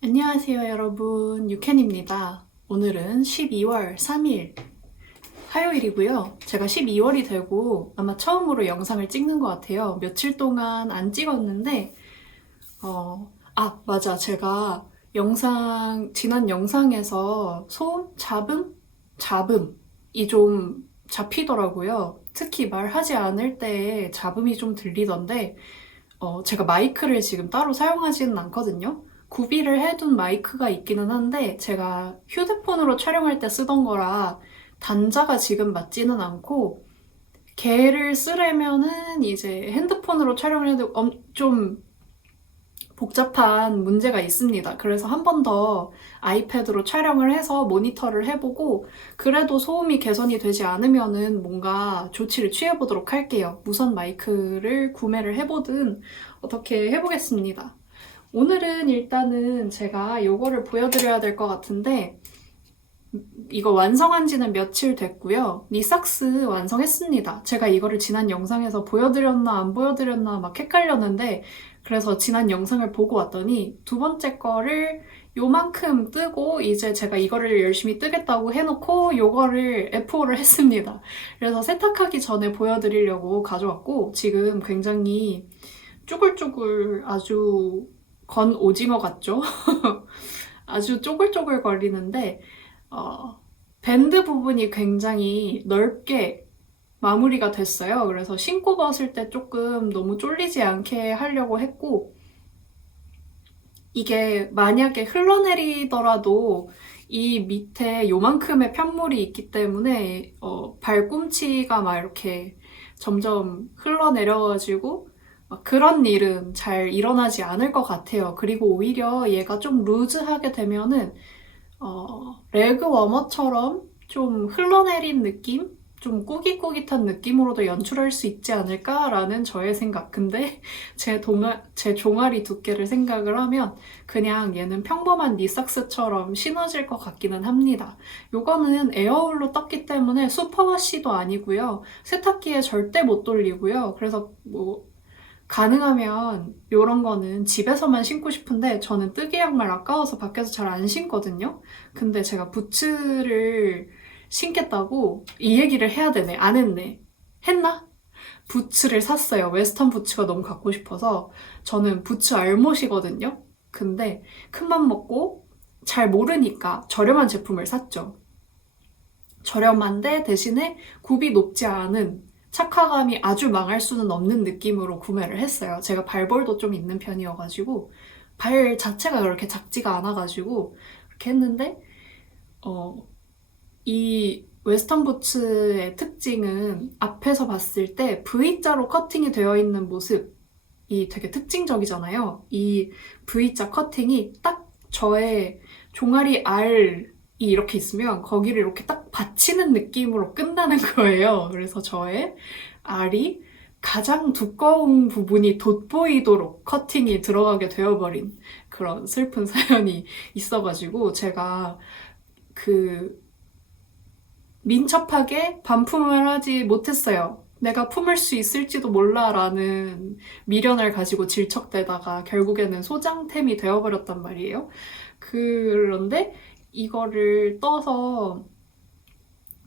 안녕하세요, 여러분. 유캔입니다. 오늘은 12월 3일 화요일이고요. 제가 12월이 되고 아마 처음으로 영상을 찍는 것 같아요. 며칠 동안 안 찍었는데, 맞아. 제가 지난 영상에서 소음? 잡음이 좀 잡히더라고요. 특히 말하지 않을 때 잡음이 좀 들리던데, 제가 마이크를 지금 따로 사용하지는 않거든요. 구비를 해둔 마이크가 있기는 한데 제가 휴대폰으로 촬영할 때 쓰던 거라 단자가 지금 맞지는 않고 걔를 쓰려면은 이제 핸드폰으로 촬영을 해도 좀 복잡한 문제가 있습니다. 그래서 한 번 더 아이패드로 촬영을 해서 모니터를 해보고 그래도 소음이 개선이 되지 않으면은 뭔가 조치를 취해보도록 할게요. 무선 마이크를 구매를 해보든 어떻게 해보겠습니다. 오늘은 일단은 제가 요거를 보여드려야 될 것 같은데 이거 완성한 지는 며칠 됐고요. 니삭스 완성했습니다. 제가 이거를 지난 영상에서 보여드렸나 안 보여드렸나 막 헷갈렸는데 그래서 지난 영상을 보고 왔더니 두 번째 거를 요만큼 뜨고 이제 제가 이거를 열심히 뜨겠다고 해놓고 요거를 F5를 했습니다. 그래서 세탁하기 전에 보여드리려고 가져왔고 지금 굉장히 쭈글쭈글 아주 건 오징어 같죠? 아주 쪼글쪼글 거리는데 밴드 부분이 굉장히 넓게 마무리가 됐어요. 그래서 신고 벗을 때 조금 너무 쫄리지 않게 하려고 했고, 이게 만약에 흘러내리더라도 이 밑에 요만큼의 편물이 있기 때문에 발꿈치가 막 이렇게 점점 흘러내려가지고 그런 일은 잘 일어나지 않을 것 같아요. 그리고 오히려 얘가 좀 루즈하게 되면은 레그 워머처럼 좀 흘러내린 느낌? 좀 꾸깃꾸깃한 느낌으로도 연출할 수 있지 않을까라는 저의 생각. 근데 제 종아리 두께를 생각을 하면 그냥 얘는 평범한 니삭스처럼 신어질 것 같기는 합니다. 요거는 에어울로 떴기 때문에 슈퍼워시도 아니고요. 세탁기에 절대 못 돌리고요. 그래서 뭐 가능하면 이런 거는 집에서만 신고 싶은데 저는 뜨개 양말 아까워서 밖에서 잘 안 신거든요. 근데 제가 부츠를 신겠다고 이 얘기를 해야 되네. 안 했네. 했나? 부츠를 샀어요. 웨스턴 부츠가 너무 갖고 싶어서 저는 부츠 알못이거든요. 근데 큰맘 먹고 잘 모르니까 저렴한 제품을 샀죠. 저렴한데 대신에 굽이 높지 않은 착화감이 아주 망할 수는 없는 느낌으로 구매를 했어요. 제가 발볼도 좀 있는 편이어가지고 발 자체가 그렇게 작지가 않아가지고 그렇게 했는데 이 웨스턴 부츠의 특징은 앞에서 봤을 때 V자로 커팅이 되어 있는 모습이 되게 특징적이잖아요. 이 V자 커팅이 딱 저의 종아리 알이 이렇게 있으면 거기를 이렇게 딱 받치는 느낌으로 끝나는 거예요. 그래서 저의 알이 가장 두꺼운 부분이 돋보이도록 커팅이 들어가게 되어버린 그런 슬픈 사연이 있어가지고 제가 그 민첩하게 반품을 하지 못했어요. 내가 품을 수 있을지도 몰라라는 미련을 가지고 질척대다가 결국에는 소장템이 되어버렸단 말이에요. 그런데 이거를 떠서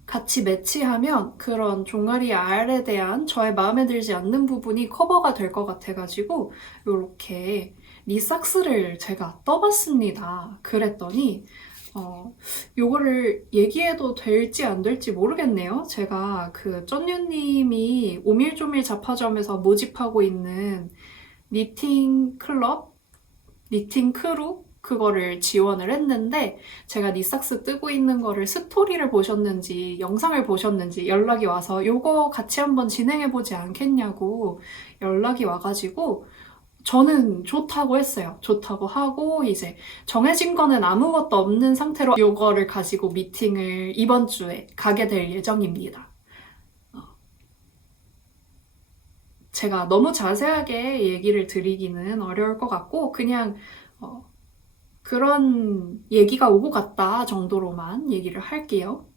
같이 매치하면 그런 종아리 알에 대한 저의 마음에 들지 않는 부분이 커버가 될 것 같아가지고 이렇게 니삭스를 제가 떠봤습니다. 그랬더니 요거를 얘기해도 될지 안 될지 모르겠네요. 제가 그 쩐유님이 오밀조밀 잡화점에서 모집하고 있는 니팅 클럽? 니팅 크루? 그거를 지원을 했는데 제가 니삭스 뜨고 있는 거를 스토리를 보셨는지 영상을 보셨는지 연락이 와서 요거 같이 한번 진행해보지 않겠냐고 연락이 와가지고 저는 좋다고 했어요. 좋다고 하고 이제 정해진 거는 아무것도 없는 상태로 요거를 가지고 미팅을 이번 주에 가게 될 예정입니다. 제가 너무 자세하게 얘기를 드리기는 어려울 것 같고 그냥 그런 얘기가 오고 갔다 정도로만 얘기를 할게요.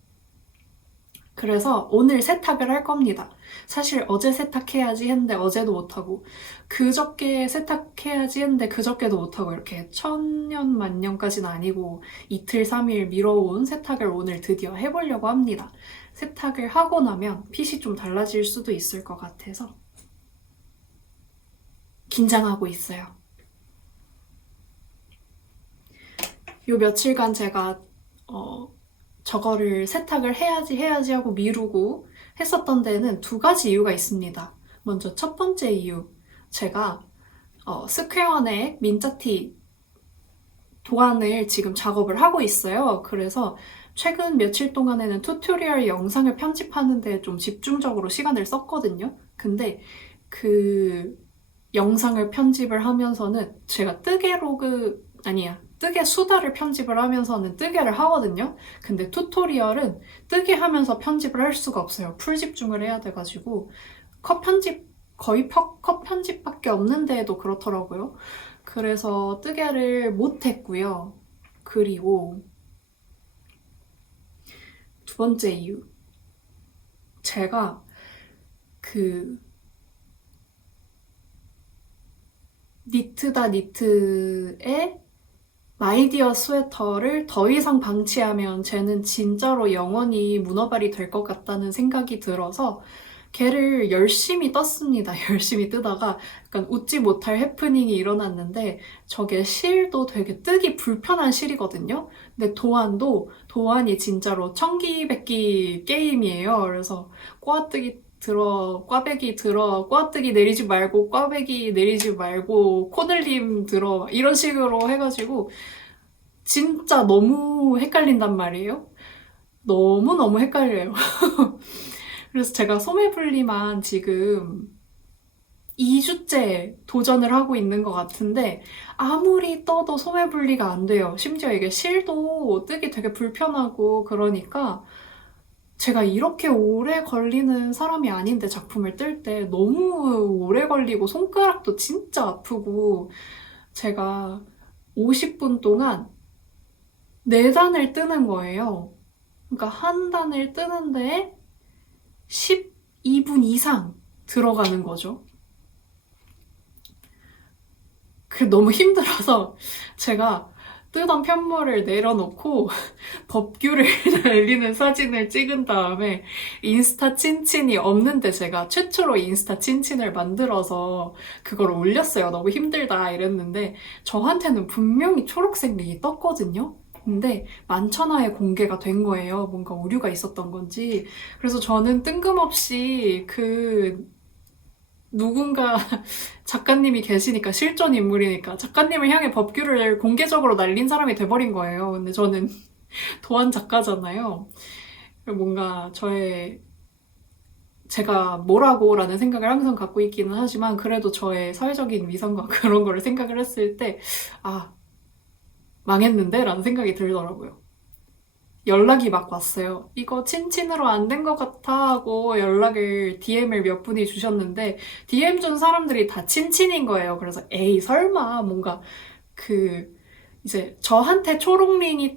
그래서 오늘 세탁을 할 겁니다. 사실 어제 세탁해야지 했는데 어제도 못하고, 그저께 세탁해야지 했는데 그저께도 못하고, 이렇게 천년만년까지는 아니고 이틀, 3일 미뤄온 세탁을 오늘 드디어 해보려고 합니다. 세탁을 하고 나면 핏이 좀 달라질 수도 있을 것 같아서 긴장하고 있어요. 요 며칠간 제가 저거를 세탁을 해야지 하고 미루고 했었던 데는 두 가지 이유가 있습니다. 먼저 첫 번째 이유, 제가 스퀘어넥 민자티 도안을 지금 작업을 하고 있어요. 그래서 최근 며칠 동안에는 튜토리얼 영상을 편집하는 데 좀 집중적으로 시간을 썼거든요. 근데 그 영상을 편집을 하면서는 제가 뜨개 수다를 편집을 하면서는 뜨개를 하거든요. 근데 튜토리얼은 뜨개 하면서 편집을 할 수가 없어요. 풀 집중을 해야 돼가지고 거의 컷 편집밖에 없는데도 그렇더라고요. 그래서 뜨개를 못했고요. 그리고 두 번째 이유, 제가 그 니트다 니트의 마이디어 스웨터를 더 이상 방치하면 쟤는 진짜로 영원히 문어발이 될 것 같다는 생각이 들어서 걔를 열심히 떴습니다. 열심히 뜨다가 약간 웃지 못할 해프닝이 일어났는데, 저게 실도 되게 뜨기 불편한 실이거든요. 근데 도안이 진짜로 청기백기 게임이에요. 그래서 꽈배기 들어, 꽈뜨기 내리지 말고, 꽈배기 내리지 말고, 코늘림 들어, 이런 식으로 해가지고, 진짜 너무 헷갈린단 말이에요. 너무너무 헷갈려요. 그래서 제가 소매분리만 지금 2주째 도전을 하고 있는 것 같은데, 아무리 떠도 소매분리가 안 돼요. 심지어 이게 실도 뜨기 되게 불편하고, 그러니까 제가 이렇게 오래 걸리는 사람이 아닌데, 작품을 뜰 때 너무 오래 걸리고 손가락도 진짜 아프고, 제가 50분 동안 4단을 뜨는 거예요. 그러니까 한 단을 뜨는데 12분 이상 들어가는 거죠. 그 너무 힘들어서 제가 뜨던 편물을 내려놓고 법규를 날리는 사진을 찍은 다음에, 인스타 친친이 없는데 제가 최초로 인스타 친친을 만들어서 그걸 올렸어요. 너무 힘들다 이랬는데 저한테는 분명히 초록색 링이 떴거든요. 근데 만천하에 공개가 된 거예요. 뭔가 오류가 있었던 건지. 그래서 저는 뜬금없이 누군가 작가님이 계시니까, 실존 인물이니까 작가님을 향해 법규를 공개적으로 날린 사람이 돼버린 거예요. 근데 저는 도안 작가잖아요. 뭔가 제가 뭐라고라는 생각을 항상 갖고 있기는 하지만, 그래도 저의 사회적인 위상과 그런 거를 생각을 했을 때, 아, 망했는데? 라는 생각이 들더라고요. 연락이 막 왔어요. 이거 친친으로 안 된 것 같아 하고 DM을 몇 분이 주셨는데, DM 준 사람들이 다 친친인 거예요. 그래서 에이 설마 뭔가 이제 저한테 초록링이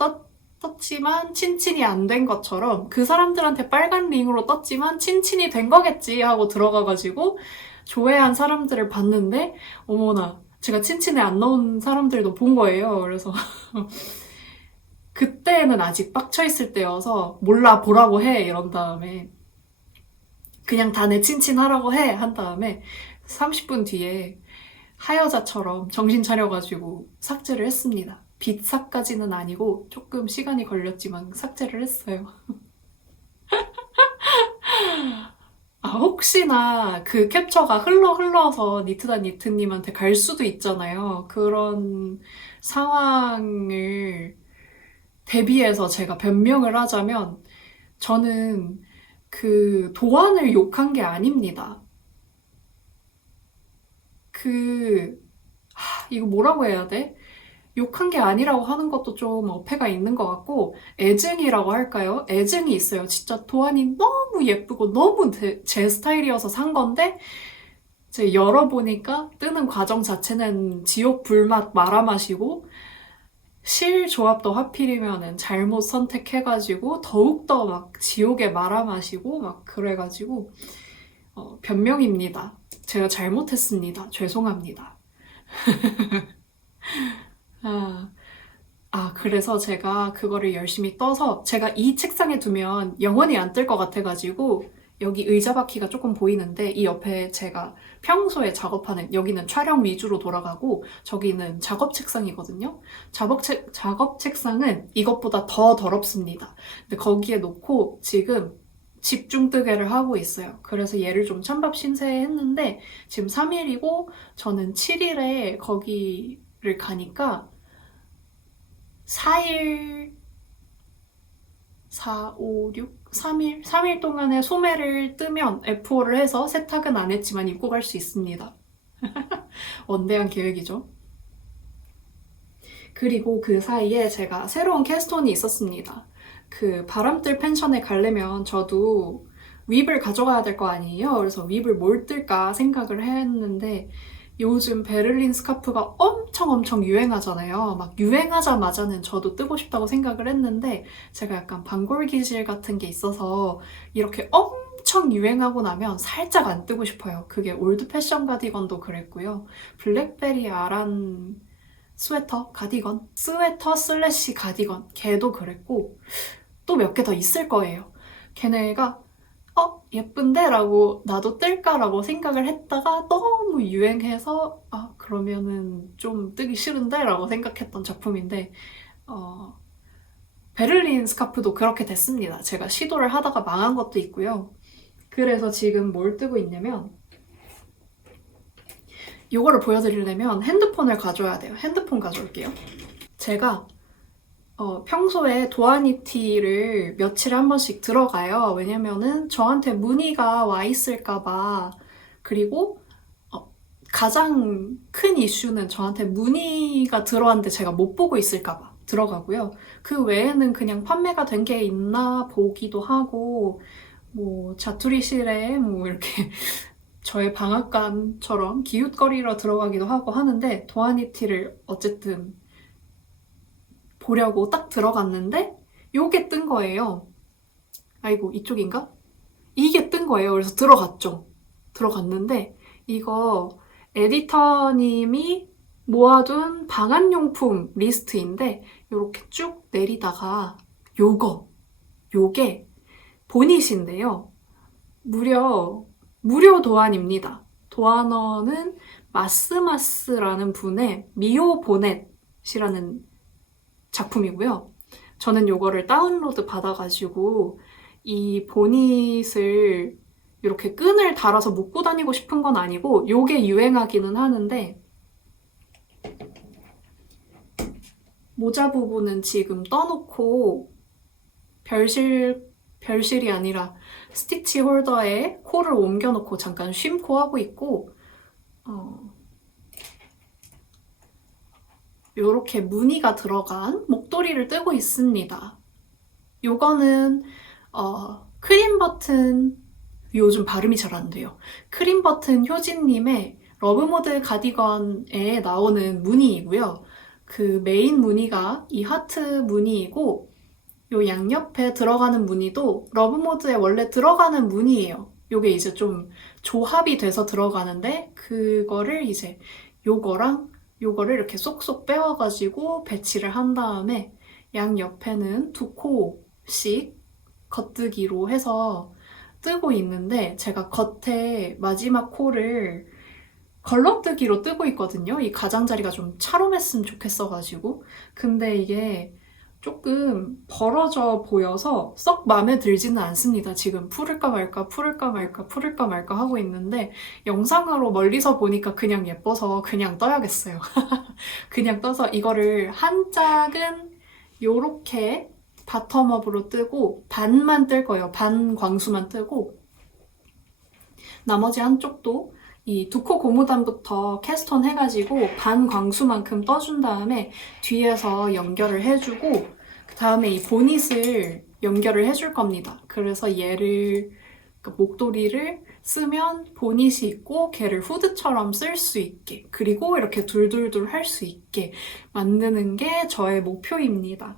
떴지만 친친이 안 된 것처럼 그 사람들한테 빨간 링으로 떴지만 친친이 된 거겠지 하고 들어가가지고 조회한 사람들을 봤는데, 어머나, 제가 친친에 안 넣은 사람들도 본 거예요. 그래서 그때는 아직 빡쳐있을 때여서 몰라 보라고 해 이런 다음에, 그냥 다 내 친친하라고 해 한 다음에 30분 뒤에 하여자처럼 정신 차려가지고 삭제를 했습니다. 빗삭까지는 아니고 조금 시간이 걸렸지만 삭제를 했어요. 혹시나 그 캡처가 흘러서 니트다 니트님한테 갈 수도 있잖아요. 그런 상황을 대비해서 제가 변명을 하자면, 저는 그 도안을 욕한 게 아닙니다. 이거 뭐라고 해야 돼? 욕한 게 아니라고 하는 것도 좀 어폐가 있는 것 같고, 애증이라고 할까요? 애증이 있어요. 진짜 도안이 너무 예쁘고 너무 제 스타일이어서 산 건데, 이제 열어보니까 뜨는 과정 자체는 지옥 불맛 말아 마시고 실 조합도 하필이면은 잘못 선택해가지고 더욱더 막 지옥의 말아 마시고 막 그래가지고 변명입니다. 제가 잘못했습니다. 죄송합니다. 아, 그래서 제가 그거를 열심히 떠서 제가 이 책상에 두면 영원히 안 뜰 것 같아가지고 여기 의자 바퀴가 조금 보이는데 이 옆에 제가 평소에 작업하는 여기는 촬영 위주로 돌아가고 저기는 작업 책상이거든요. 작업 책상은 이것보다 더 더럽습니다. 근데 거기에 놓고 지금 집중 뜨개를 하고 있어요. 그래서 얘를 좀 찬밥 신세했는데 지금 3일이고 저는 7일에 거기를 가니까 4일, 4, 5, 6, 3일? 3일 동안에 소매를 뜨면 F5를 해서 세탁은 안 했지만 입고 갈 수 있습니다. 원대한 계획이죠. 그리고 그 사이에 제가 새로운 캐스톤이 있었습니다. 그 바람뜰 펜션에 가려면 저도 윕을 가져가야 될 거 아니에요? 그래서 윕을 뭘 뜰까 생각을 했는데 요즘 베를린 스카프가 엄청 유행하잖아요. 막 유행하자마자는 저도 뜨고 싶다고 생각을 했는데 제가 약간 반골 기질 같은 게 있어서 이렇게 엄청 유행하고 나면 살짝 안 뜨고 싶어요. 그게 올드 패션 가디건도 그랬고요. 블랙베리 아란 스웨터, 가디건, 스웨터 슬래시 가디건 걔도 그랬고 또 몇 개 더 있을 거예요. 걔네가 예쁜데? 라고 나도 뜰까? 라고 생각을 했다가 너무 유행해서 그러면은 좀 뜨기 싫은데? 라고 생각했던 작품인데 베를린 스카프도 그렇게 됐습니다. 제가 시도를 하다가 망한 것도 있고요. 그래서 지금 뭘 뜨고 있냐면 이거를 보여드리려면 핸드폰을 가져야 돼요. 핸드폰 가져올게요. 제가 평소에 도아니티를 며칠에 한 번씩 들어가요. 왜냐면은 저한테 문의가 와 있을까봐. 그리고 가장 큰 이슈는 저한테 문의가 들어왔는데 제가 못 보고 있을까봐 들어가고요. 그 외에는 그냥 판매가 된 게 있나 보기도 하고, 뭐, 자투리실에 뭐 이렇게 저의 방앗간처럼 기웃거리러 들어가기도 하고 하는데, 도아니티를 어쨌든 보려고 딱 들어갔는데 요게 뜬 거예요. 아이고 이쪽인가? 이게 뜬 거예요. 그래서 들어갔죠. 들어갔는데 이거 에디터님이 모아둔 방한용품 리스트인데 이렇게 쭉 내리다가 요게 보닛인데요. 무료 도안입니다. 도안어는 마스마스라는 분의 미오 보넷이라는 작품이고요. 저는 요거를 다운로드 받아가지고 이 보닛을 이렇게 끈을 달아서 묶고 다니고 싶은 건 아니고 요게 유행하기는 하는데 모자 부분은 지금 떠놓고 별실이 아니라 스티치 홀더에 코를 옮겨놓고 잠깐 쉼코 하고 있고 요렇게 무늬가 들어간 목도리를 뜨고 있습니다. 요거는 크림버튼 요즘 발음이 잘 안 돼요. 크림버튼 효진님의 러브모드 가디건에 나오는 무늬이고요. 그 메인 무늬가 이 하트 무늬이고 요 양옆에 들어가는 무늬도 러브모드에 원래 들어가는 무늬예요. 요게 이제 좀 조합이 돼서 들어가는데 그거를 이제 요거를 이렇게 쏙쏙 빼와가지고 배치를 한 다음에 양옆에는 2코씩 겉뜨기로 해서 뜨고 있는데 제가 겉에 마지막 코를 걸럭뜨기로 뜨고 있거든요. 이 가장자리가 좀 차롬했으면 좋겠어가지고. 근데 이게 조금 벌어져 보여서 썩 마음에 들지는 않습니다. 지금 풀을까 말까 하고 있는데 영상으로 멀리서 보니까 그냥 예뻐서 그냥 떠야겠어요. 그냥 떠서 이거를 한 짝은 요렇게 바텀업으로 뜨고 반만 뜰 거예요. 반 광수만 뜨고 나머지 한쪽도 이 2코 고무단부터 캐스톤 해가지고 반 광수만큼 떠준 다음에 뒤에서 연결을 해주고 그 다음에 이 보닛을 연결을 해줄 겁니다. 그래서 얘를 목도리를 쓰면 보닛이 있고 걔를 후드처럼 쓸 수 있게 그리고 이렇게 둘둘둘 할 수 있게 만드는 게 저의 목표입니다.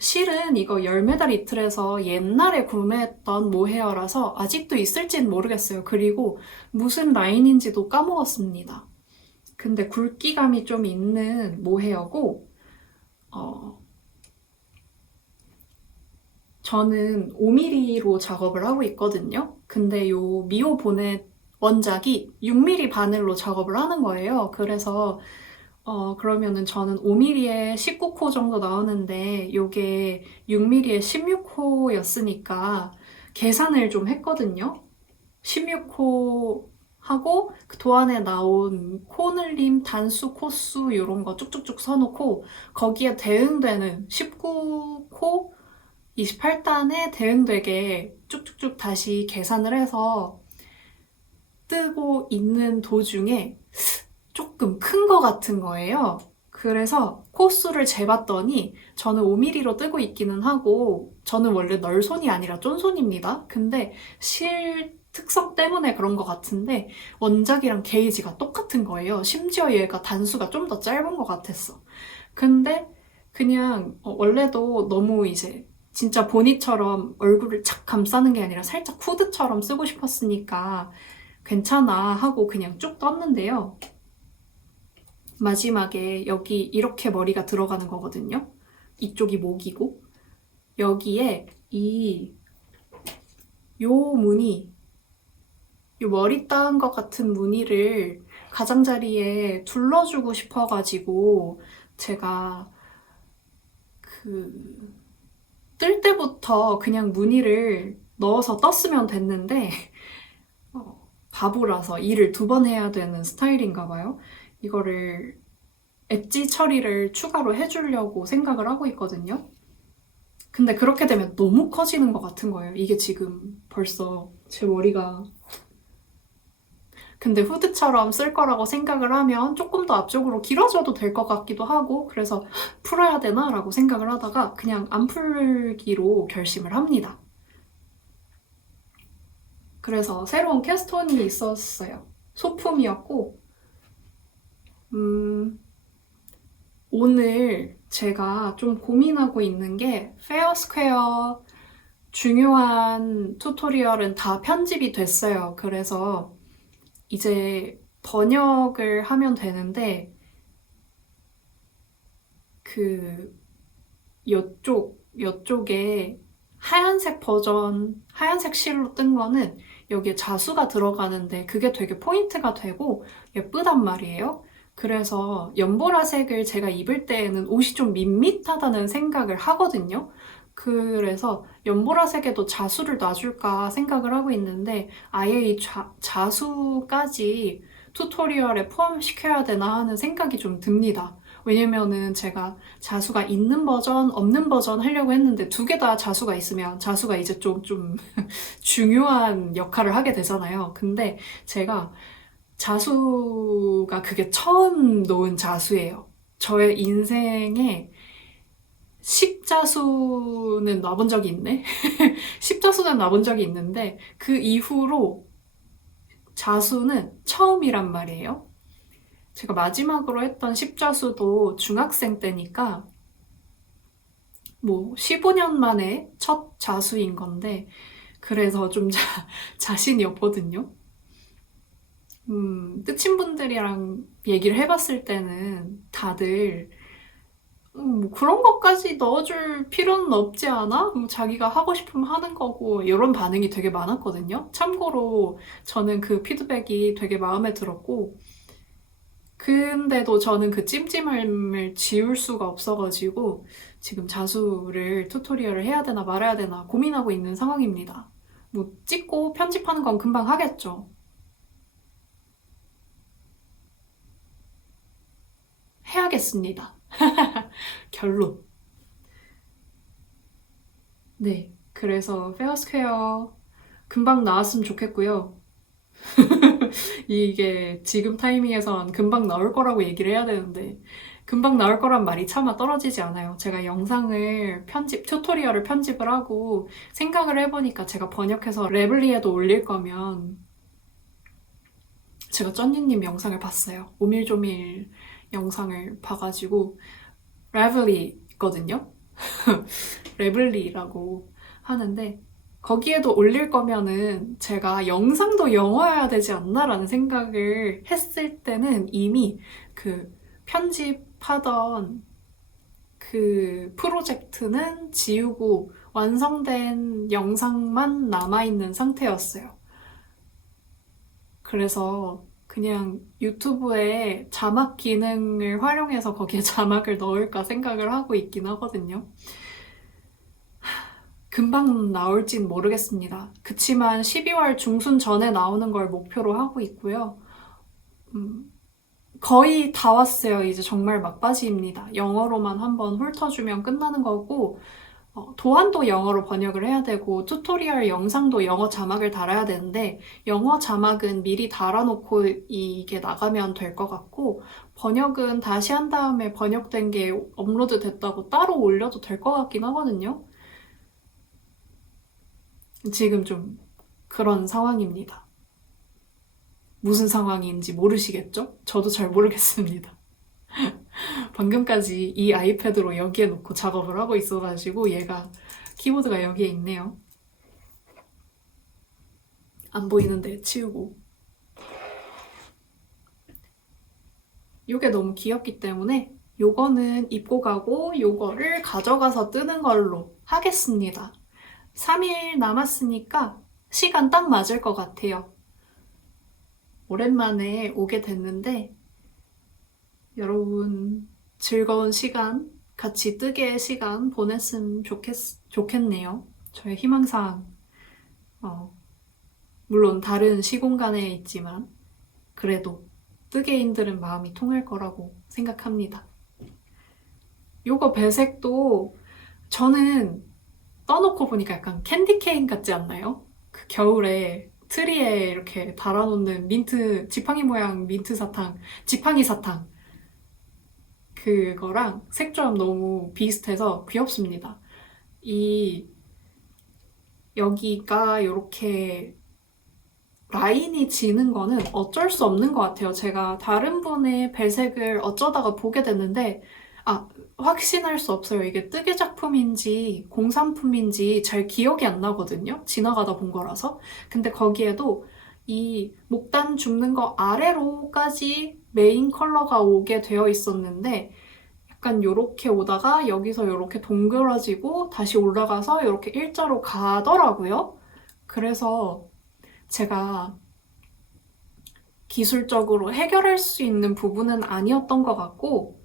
실은 이거 열매달 이틀에서 옛날에 구매했던 모헤어라서 아직도 있을진 모르겠어요. 그리고 무슨 라인인지도 까먹었습니다. 근데 굵기감이 좀 있는 모헤어고 저는 5mm로 작업을 하고 있거든요. 근데 요 미오 보넷 원작이 6mm 바늘로 작업을 하는 거예요. 그래서 그러면은 저는 5mm에 19코 정도 나오는데 요게 6mm에 16코였으니까 계산을 좀 했거든요. 16코 하고 그 도안에 나온 코늘림, 단수, 코수 이런 거 쭉쭉쭉 써놓고 거기에 대응되는 19코 28단에 대응되게 쭉쭉쭉 다시 계산을 해서 뜨고 있는 도중에 조금 큰 거 같은 거예요. 그래서 코수를 재봤더니 저는 5mm로 뜨고 있기는 하고 저는 원래 널손이 아니라 쫀손입니다. 근데 실 특성 때문에 그런 것 같은데 원작이랑 게이지가 똑같은 거예요. 심지어 얘가 단수가 좀 더 짧은 것 같았어. 근데 그냥 원래도 너무 이제 진짜 보니처럼 얼굴을 착 감싸는 게 아니라 살짝 후드처럼 쓰고 싶었으니까 괜찮아 하고 그냥 쭉 떴는데요. 마지막에 여기 이렇게 머리가 들어가는 거거든요. 이쪽이 목이고 여기에 요 무늬, 요 머리 따은 것 같은 무늬를 가장자리에 둘러주고 싶어가지고 제가 뜰 때부터 그냥 무늬를 넣어서 떴으면 됐는데 바보라서 일을 2번 해야 되는 스타일인가 봐요. 이거를 엣지 처리를 추가로 해주려고 생각을 하고 있거든요. 근데 그렇게 되면 너무 커지는 것 같은 거예요. 이게 지금 벌써 제 머리가. 근데 후드처럼 쓸 거라고 생각을 하면 조금 더 앞쪽으로 길어져도 될 것 같기도 하고 그래서 풀어야 되나? 라고 생각을 하다가 그냥 안 풀기로 결심을 합니다. 그래서 새로운 캐스톤이 있었어요. 소품이었고 오늘 제가 좀 고민하고 있는 게 페어스퀘어 중요한 튜토리얼은 다 편집이 됐어요. 그래서 이제 번역을 하면 되는데 요쪽에 하얀색 버전, 하얀색 실로 뜬 거는 여기에 자수가 들어가는데 그게 되게 포인트가 되고 예쁘단 말이에요. 그래서 연보라색을 제가 입을 때에는 옷이 좀 밋밋하다는 생각을 하거든요. 그래서 연보라색에도 자수를 놔줄까 생각을 하고 있는데 아예 이 자수까지 튜토리얼에 포함시켜야 되나 하는 생각이 좀 듭니다. 왜냐면은 제가 자수가 있는 버전, 없는 버전 하려고 했는데 2개 다 자수가 있으면 자수가 이제 좀 중요한 역할을 하게 되잖아요. 근데 제가 자수가 그게 처음 놓은 자수예요. 저의 인생에 10자수는 놔본 적이 있네? 10자수는 놔본 적이 있는데 그 이후로 자수는 처음이란 말이에요. 제가 마지막으로 했던 십자수도 중학생 때니까 뭐 15년 만에 첫 자수인 건데 그래서 좀 자신이 없거든요. 뜻친 분들이랑 얘기를 해봤을 때는 다들 뭐 그런 것까지 넣어줄 필요는 없지 않아? 뭐 자기가 하고 싶으면 하는 거고 이런 반응이 되게 많았거든요. 참고로 저는 그 피드백이 되게 마음에 들었고 근데도 저는 그 찜찜함을 지울 수가 없어가지고 지금 자수를 튜토리얼을 해야 되나 말아야 되나 고민하고 있는 상황입니다. 뭐 찍고 편집하는 건 금방 하겠죠. 해야겠습니다. 결론. 네, 그래서 페어스퀘어 금방 나왔으면 좋겠고요. 이게 지금 타이밍에선 금방 나올 거라고 얘기를 해야 되는데 금방 나올 거란 말이 차마 떨어지지 않아요. 제가 영상을 튜토리얼을 편집을 하고 생각을 해보니까 제가 번역해서 레블리에도 올릴 거면 제가 쩐니님 영상을 봤어요. 오밀조밀 영상을 봐가지고 레블리 있거든요. 레블리라고 하는데 거기에도 올릴 거면은 제가 영상도 영어여야 되지 않나라는 생각을 했을 때는 이미 그 편집하던 그 프로젝트는 지우고 완성된 영상만 남아있는 상태였어요. 그래서 그냥 유튜브에 자막 기능을 활용해서 거기에 자막을 넣을까 생각을 하고 있긴 하거든요. 금방 나올진 모르겠습니다. 그치만 12월 중순 전에 나오는 걸 목표로 하고 있고요. 거의 다 왔어요. 이제 정말 막바지입니다. 영어로만 한번 훑어주면 끝나는 거고 도안도 영어로 번역을 해야 되고 튜토리얼 영상도 영어 자막을 달아야 되는데 영어 자막은 미리 달아놓고 이게 나가면 될 것 같고 번역은 다시 한 다음에 번역된 게 업로드 됐다고 따로 올려도 될 것 같긴 하거든요. 지금 좀 그런 상황입니다. 무슨 상황인지 모르시겠죠? 저도 잘 모르겠습니다. 방금까지 이 아이패드로 여기에 놓고 작업을 하고 있어가지고 얘가 키보드가 여기에 있네요. 안 보이는데 치우고. 이게 너무 귀엽기 때문에 요거는 입고 가고 요거를 가져가서 뜨는 걸로 하겠습니다. 3일 남았으니까 시간 딱 맞을 것 같아요. 오랜만에 오게 됐는데 여러분 즐거운 시간, 같이 뜨개의 시간 보냈으면 좋겠네요. 저의 희망사항. 물론 다른 시공간에 있지만 그래도 뜨개인들은 마음이 통할 거라고 생각합니다. 요거 배색도 저는 떠놓고 보니까 약간 캔디 케인 같지 않나요? 그 겨울에 트리에 이렇게 달아놓는 민트, 지팡이 모양 민트 사탕, 지팡이 사탕. 그거랑 색조합 너무 비슷해서 귀엽습니다. 여기가 이렇게 라인이 지는 거는 어쩔 수 없는 것 같아요. 제가 다른 분의 배색을 어쩌다가 보게 됐는데 확신할 수 없어요. 이게 뜨개 작품인지 공산품인지 잘 기억이 안 나거든요. 지나가다 본 거라서. 근데 거기에도 이 목단 줍는 거 아래로까지 메인 컬러가 오게 되어 있었는데 약간 요렇게 오다가 여기서 요렇게 동그라지고 다시 올라가서 요렇게 일자로 가더라고요. 그래서 제가 기술적으로 해결할 수 있는 부분은 아니었던 것 같고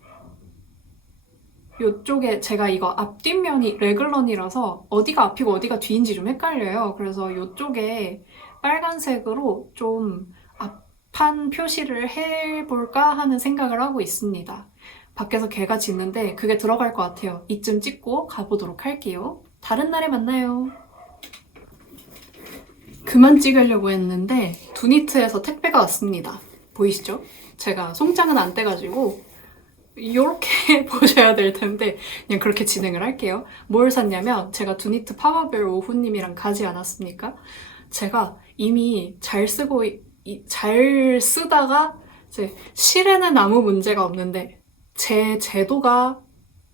이쪽에 제가 이거 앞뒷면이 레글런이라서 어디가 앞이고 어디가 뒤인지 좀 헷갈려요. 그래서 이쪽에 빨간색으로 좀 앞판 표시를 해볼까 하는 생각을 하고 있습니다. 밖에서 개가 짖는데 그게 들어갈 것 같아요. 이쯤 찍고 가보도록 할게요. 다른 날에 만나요. 그만 찍으려고 했는데 두니트에서 택배가 왔습니다. 보이시죠? 제가 송장은 안 떼가지고 이렇게 보셔야 될 텐데 그냥 그렇게 진행을 할게요. 뭘 샀냐면 제가 두니트 파워별 오후님이랑 가지 않았습니까? 제가 이미 잘 쓰다가 이제 실에는 아무 문제가 없는데 제 제도가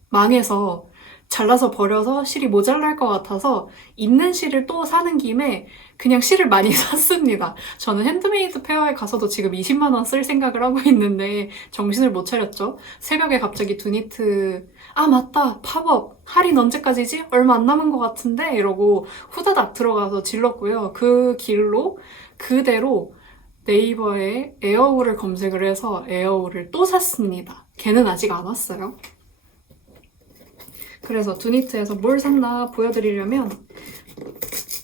망해서 잘라서 버려서 실이 모자랄 것 같아서 있는 실을 또 사는 김에 그냥 실을 많이 샀습니다. 저는 핸드메이드 페어에 가서도 지금 20만 원 쓸 생각을 하고 있는데 정신을 못 차렸죠. 새벽에 갑자기 두니트 맞다 팝업 할인 언제까지지? 얼마 안 남은 것 같은데 이러고 후다닥 들어가서 질렀고요. 그 길로 그대로 네이버에 에어울을 검색을 해서 에어울을 또 샀습니다. 걔는 아직 안 왔어요. 그래서 두니트에서 뭘 샀나 보여드리려면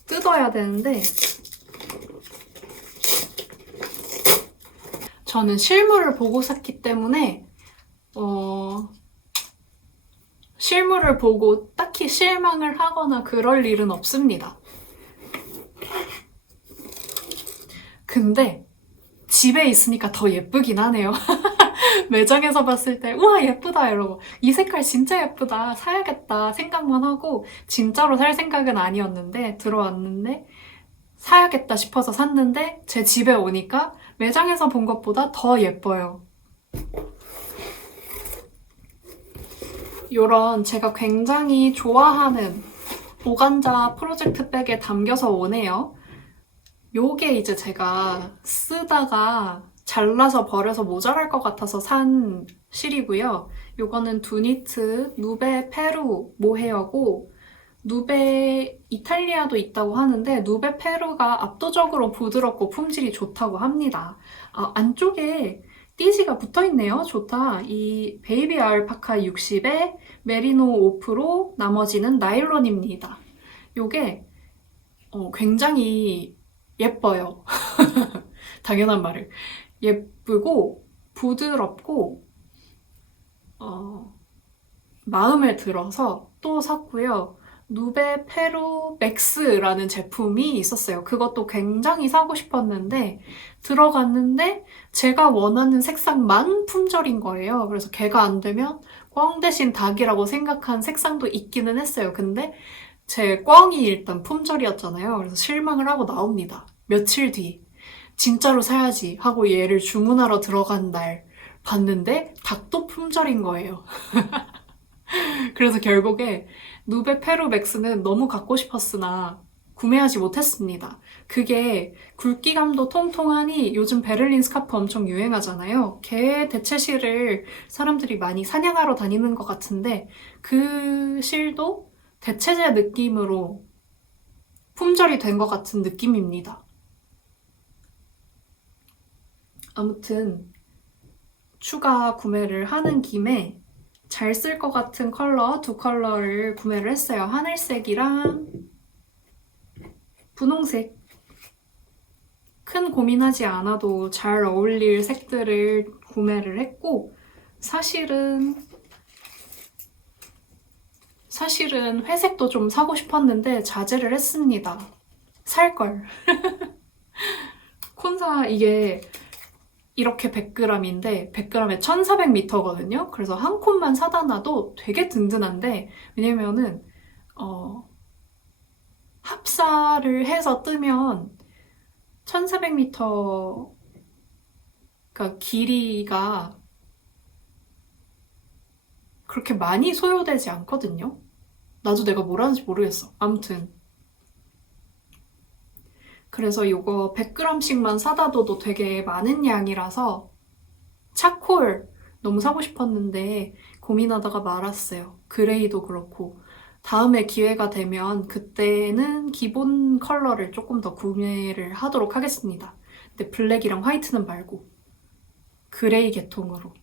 뜯어야 되는데 저는 실물을 보고 샀기 때문에 실물을 보고 딱히 실망을 하거나 그럴 일은 없습니다. 근데 집에 있으니까 더 예쁘긴 하네요. 매장에서 봤을 때 우와 예쁘다 이러고 이 색깔 진짜 예쁘다 사야겠다 생각만 하고 진짜로 살 생각은 아니었는데 들어왔는데 사야겠다 싶어서 샀는데 제 집에 오니까 매장에서 본 것보다 더 예뻐요. 요런 제가 굉장히 좋아하는 오간자 프로젝트 백에 담겨서 오네요. 요게 이제 제가 쓰다가 잘라서 버려서 모자랄 것 같아서 산 실이고요. 요거는 두니트 누베 페루 모헤어고 누베 이탈리아도 있다고 하는데 누베 페루가 압도적으로 부드럽고 품질이 좋다고 합니다. 안쪽에 띠지가 붙어있네요. 좋다. 이 베이비 알파카 60에 메리노 5%, 나머지는 나일론입니다. 요게 굉장히 예뻐요. 당연한 말을. 예쁘고 부드럽고 마음에 들어서 또 샀고요. 누베 페루 맥스라는 제품이 있었어요. 그것도 굉장히 사고 싶었는데 들어갔는데 제가 원하는 색상만 품절인 거예요. 그래서 걔가 안 되면 꽝 대신 닭이라고 생각한 색상도 있기는 했어요. 근데 제 꽝이 일단 품절이었잖아요. 그래서 실망을 하고 나옵니다. 며칠 뒤 진짜로 사야지 하고 얘를 주문하러 들어간 날 봤는데 닭도 품절인 거예요. 그래서 결국에 누베 페루 맥스는 너무 갖고 싶었으나 구매하지 못했습니다. 그게 굵기감도 통통하니 요즘 베를린 스카프 엄청 유행하잖아요. 걔 대체실을 사람들이 많이 사냥하러 다니는 것 같은데 그 실도 대체재 느낌으로 품절이 된 것 같은 느낌입니다. 아무튼 추가 구매를 하는 김에 잘 쓸 것 같은 컬러 두 컬러를 구매를 했어요. 하늘색이랑 분홍색. 큰 고민하지 않아도 잘 어울릴 색들을 구매를 했고 사실은 회색도 좀 사고 싶었는데 자제를 했습니다. 살걸. 콘사 이게 이렇게 100g인데 100g에 1400m거든요. 그래서 한 콘만 사다 놔도 되게 든든한데 왜냐면은 합사를 해서 뜨면 1400m 그러니까 길이가 그렇게 많이 소요되지 않거든요. 나도 내가 뭘 하는지 모르겠어. 아무튼 그래서 이거 100g씩만 사다 둬도 되게 많은 양이라서 차콜 너무 사고 싶었는데 고민하다가 말았어요. 그레이도 그렇고 다음에 기회가 되면 그때는 기본 컬러를 조금 더 구매를 하도록 하겠습니다. 근데 블랙이랑 화이트는 말고 그레이 계통으로.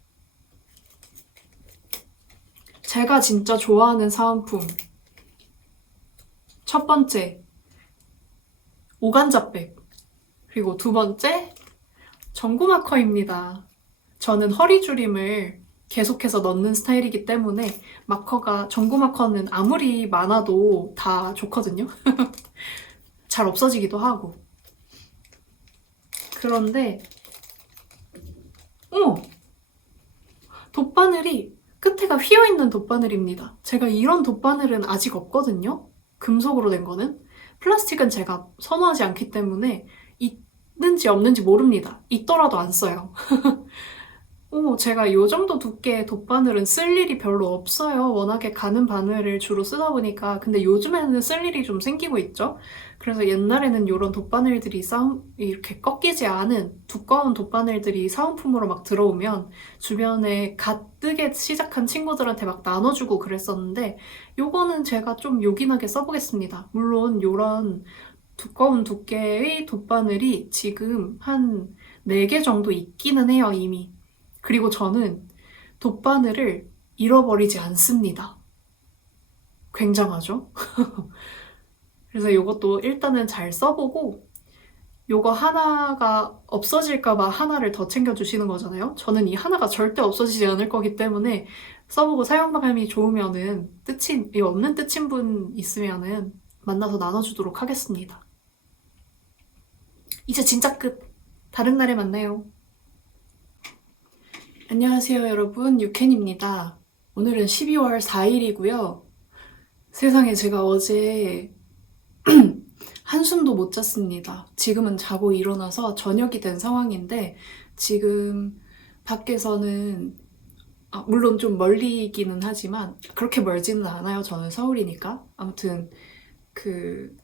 제가 진짜 좋아하는 사은품 첫 번째 오간자백 그리고 두 번째 전구 마커입니다. 저는 허리줄임을 계속해서 넣는 스타일이기 때문에 전구 마커는 아무리 많아도 다 좋거든요. 잘 없어지기도 하고. 그런데 돗바늘이 끝에가 휘어있는 돗바늘입니다. 제가 이런 돗바늘은 아직 없거든요. 금속으로 된 거는. 플라스틱은 제가 선호하지 않기 때문에 있는지 없는지 모릅니다. 있더라도 안 써요. 제가 이 정도 두께의 돗바늘은 쓸 일이 별로 없어요. 워낙에 가는 바늘을 주로 쓰다 보니까. 근데 요즘에는 쓸 일이 좀 생기고 있죠. 그래서 옛날에는 이런 돗바늘들이 이렇게 꺾이지 않은 두꺼운 돗바늘들이 사은품으로 막 들어오면 주변에 갓 뜨게 시작한 친구들한테 막 나눠주고 그랬었는데 요거는 제가 좀 요긴하게 써보겠습니다. 물론 이런 두꺼운 두께의 돗바늘이 지금 한 4개 정도 있기는 해요, 이미. 그리고 저는 돗바늘을 잃어버리지 않습니다. 굉장하죠? 그래서 이것도 일단은 잘 써보고 요거 하나가 없어질까봐 하나를 더 챙겨주시는 거잖아요. 저는 이 하나가 절대 없어지지 않을 거기 때문에 써보고 사용감이 좋으면은 없는 뜻인 분 있으면은 만나서 나눠주도록 하겠습니다. 이제 진짜 끝. 다른 날에 만나요. 안녕하세요, 여러분. 유캔입니다. 오늘은 12월 4일이고요. 세상에 제가 어제 한숨도 못 잤습니다. 지금은 자고 일어나서 저녁이 된 상황인데 지금 밖에서는 물론 좀 멀리기는 하지만 그렇게 멀지는 않아요. 저는 서울이니까. 아무튼 그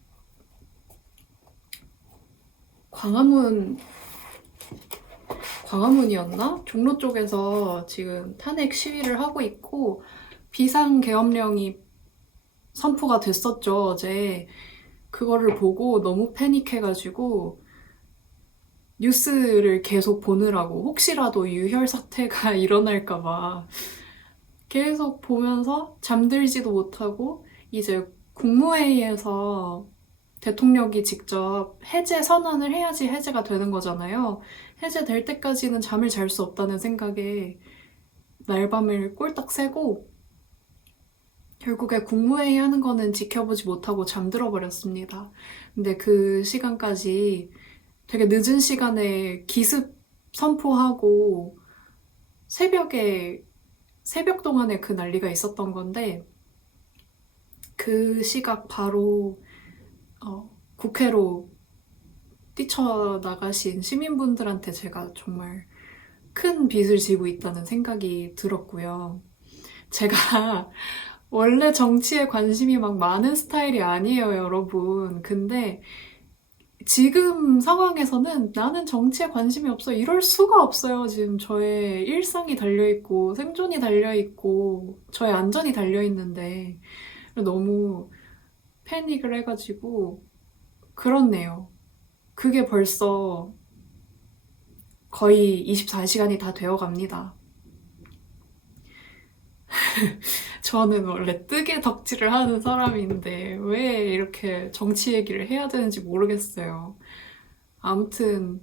광화문이었나? 종로 쪽에서 지금 탄핵 시위를 하고 있고 비상계엄령이 선포가 됐었죠, 어제. 그거를 보고 너무 패닉해가지고 뉴스를 계속 보느라고 혹시라도 유혈 사태가 일어날까봐 계속 보면서 잠들지도 못하고 이제 국무회의에서 대통령이 직접 해제 선언을 해야지 해제가 되는 거잖아요. 해제될 때까지는 잠을 잘 수 없다는 생각에 날밤을 꼴딱 새고 결국에 국무회의 하는 거는 지켜보지 못하고 잠들어 버렸습니다. 근데 그 시간까지 되게 늦은 시간에 기습 선포하고 새벽 동안에 그 난리가 있었던 건데 그 시각 바로 국회로 뛰쳐나가신 시민분들한테 제가 정말 큰 빚을 지고 있다는 생각이 들었고요. 제가 원래 정치에 관심이 막 많은 스타일이 아니에요, 여러분. 근데 지금 상황에서는 나는 정치에 관심이 없어. 이럴 수가 없어요. 지금 저의 일상이 달려있고, 생존이 달려있고, 저의 안전이 달려있는데, 너무 패닉을 해가지고, 그렇네요. 그게 벌써 거의 24시간이 다 되어 갑니다. 저는 원래 뜨개 덕질을 하는 사람인데 왜 이렇게 정치 얘기를 해야 되는지 모르겠어요. 아무튼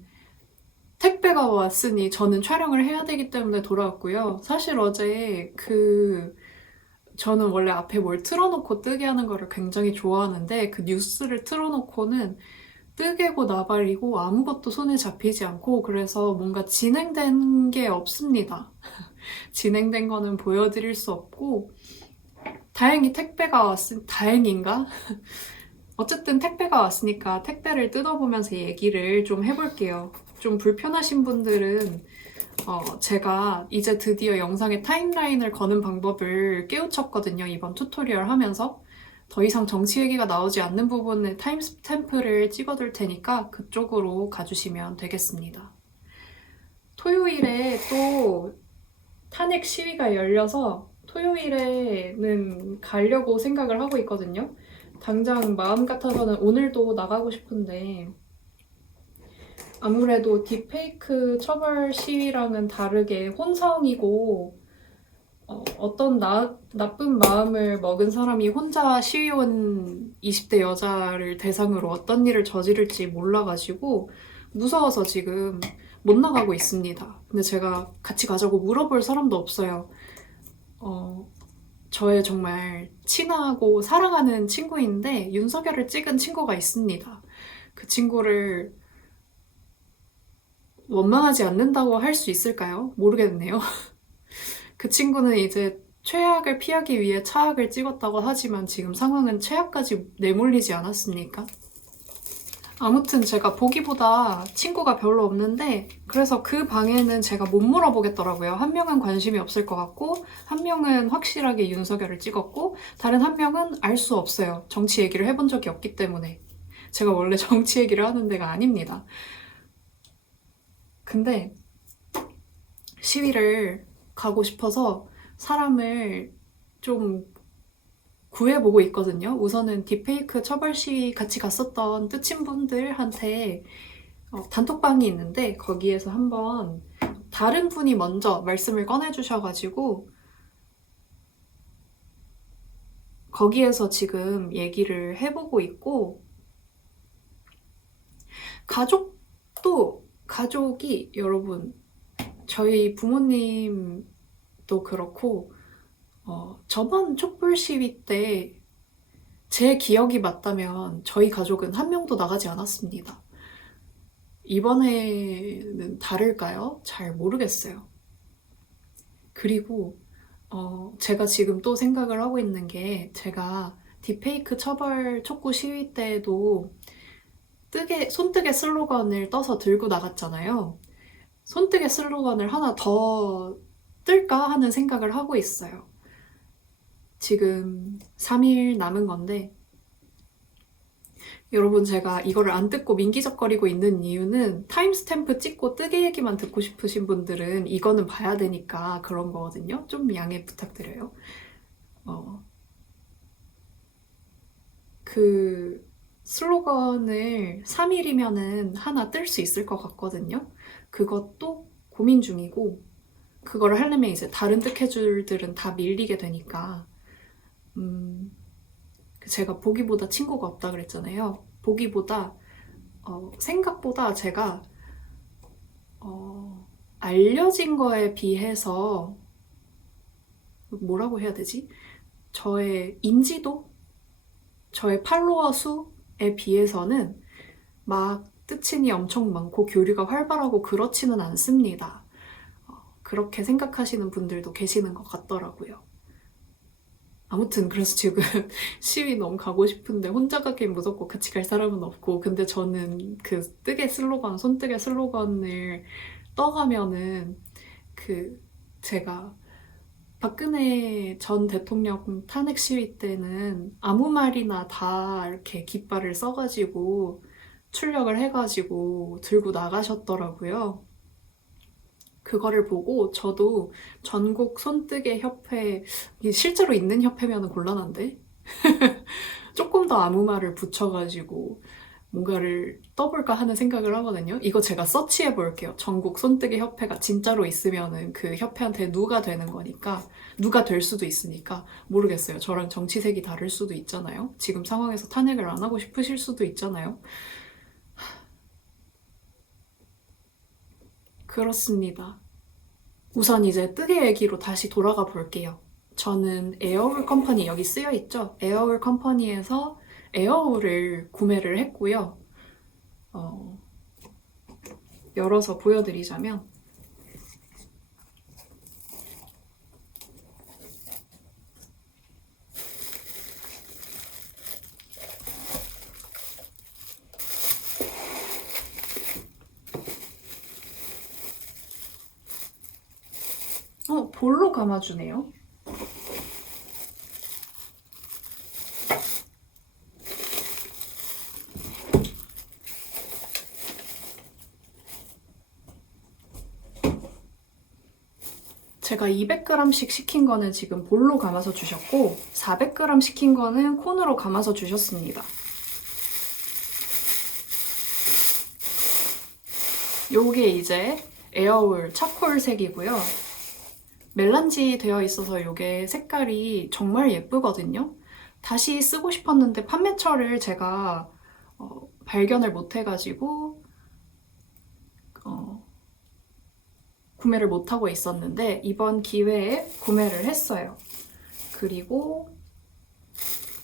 택배가 왔으니 저는 촬영을 해야 되기 때문에 돌아왔고요. 사실 어제 저는 원래 앞에 뭘 틀어놓고 뜨개 하는 거를 굉장히 좋아하는데 그 뉴스를 틀어놓고는 뜨개고 나발이고 아무것도 손에 잡히지 않고 그래서 뭔가 진행된 게 없습니다. 진행된 거는 보여드릴 수 없고 다행히 다행인가? 어쨌든 택배가 왔으니까 택배를 뜯어보면서 얘기를 좀 해볼게요. 좀 불편하신 분들은 제가 이제 드디어 영상에 타임라인을 거는 방법을 깨우쳤거든요. 이번 튜토리얼 하면서. 더 이상 정치 얘기가 나오지 않는 부분에 타임스탬프를 찍어둘 테니까 그쪽으로 가주시면 되겠습니다. 토요일에 또 탄핵 시위가 열려서 토요일에는 가려고 생각을 하고 있거든요. 당장 마음 같아서는 오늘도 나가고 싶은데 아무래도 딥페이크 처벌 시위랑은 다르게 혼성이고 어떤 나쁜 마음을 먹은 사람이 혼자 시위원 20대 여자를 대상으로 어떤 일을 저지를지 몰라가지고 무서워서 지금 못 나가고 있습니다. 근데 제가 같이 가자고 물어볼 사람도 없어요. 저의 정말 친하고 사랑하는 친구인데 윤석열을 찍은 친구가 있습니다. 그 친구를 원망하지 않는다고 할 수 있을까요? 모르겠네요. 그 친구는 이제 최악을 피하기 위해 차악을 찍었다고 하지만 지금 상황은 최악까지 내몰리지 않았습니까? 아무튼 제가 보기보다 친구가 별로 없는데 그래서 그 방에는 제가 못 물어보겠더라고요. 한 명은 관심이 없을 것 같고 한 명은 확실하게 윤석열을 찍었고 다른 한 명은 알 수 없어요. 정치 얘기를 해본 적이 없기 때문에. 제가 원래 정치 얘기를 하는 데가 아닙니다. 근데 시위를 가고 싶어서 사람을 좀 구해보고 있거든요. 우선은 딥페이크 처벌 시위 같이 갔었던 뜻친분들한테 단톡방이 있는데 거기에서 한번 다른 분이 먼저 말씀을 꺼내주셔가지고 거기에서 지금 얘기를 해보고 있고 가족이 여러분 저희 부모님도 그렇고 저번 촛불 시위 때 제 기억이 맞다면 저희 가족은 한 명도 나가지 않았습니다. 이번에는 다를까요? 잘 모르겠어요. 그리고 제가 지금 또 생각을 하고 있는 게 제가 딥페이크 처벌 촉구 시위 때도 손뜨개 슬로건을 떠서 들고 나갔잖아요. 손뜨개 슬로건을 하나 더 뜰까 하는 생각을 하고 있어요. 지금 3일 남은 건데 여러분 제가 이거를 안 듣고 민기적거리고 있는 이유는 타임스탬프 찍고 뜨개 얘기만 듣고 싶으신 분들은 이거는 봐야 되니까 그런 거거든요. 좀 양해 부탁드려요. 그 슬로건을 3일이면은 하나 뜰 수 있을 것 같거든요. 그것도 고민 중이고 그거를 하려면 이제 다른 스케줄들은 다 밀리게 되니까 제가 보기보다 친구가 없다 그랬잖아요. 보기보다 생각보다 제가 알려진 거에 비해서 뭐라고 해야 되지? 저의 인지도? 저의 팔로워 수에 비해서는 막 뜻친이 엄청 많고 교류가 활발하고 그렇지는 않습니다. 그렇게 생각하시는 분들도 계시는 것 같더라고요. 아무튼 그래서 지금 시위 너무 가고 싶은데 혼자 가긴 무섭고 같이 갈 사람은 없고 근데 저는 그 손뜨개 슬로건을 떠가면은 제가 박근혜 전 대통령 탄핵 시위 때는 아무 말이나 다 이렇게 깃발을 써가지고 출력을 해가지고 들고 나가셨더라고요. 그거를 보고 저도 전국 손뜨개 협회, 실제로 있는 협회면 곤란한데? 조금 더 아무 말을 붙여가지고 뭔가를 떠볼까 하는 생각을 하거든요. 이거 제가 서치해 볼게요. 전국 손뜨개 협회가 진짜로 있으면은 그 협회한테 누가 되는 거니까, 누가 될 수도 있으니까 모르겠어요. 저랑 정치색이 다를 수도 있잖아요. 지금 상황에서 탄핵을 안 하고 싶으실 수도 있잖아요. 그렇습니다. 우선 이제 뜨개 얘기로 다시 돌아가 볼게요. 저는 에어울 컴퍼니 여기 쓰여 있죠? 에어울 컴퍼니에서 에어울을 구매를 했고요. 열어서 보여드리자면 볼로 감아주네요. 제가 200g씩 시킨 거는 지금 볼로 감아서 주셨고 400g 시킨 거는 콘으로 감아서 주셨습니다. 요게 이제 에어울 차콜색이고요. 멜란지 되어 있어서 요게 색깔이 정말 예쁘거든요. 다시 쓰고 싶었는데 판매처를 제가 발견을 못 해가지고 구매를 못하고 있었는데 이번 기회에 구매를 했어요. 그리고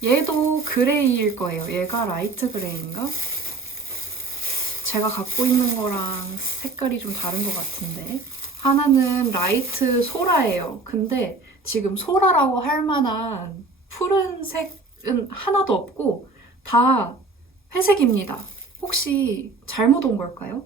얘도 그레이일 거예요. 얘가 라이트 그레이인가? 제가 갖고 있는 거랑 색깔이 좀 다른 것 같은데 하나는 라이트 소라예요. 근데 지금 소라라고 할 만한 푸른색은 하나도 없고 다 회색입니다. 혹시 잘못 온 걸까요?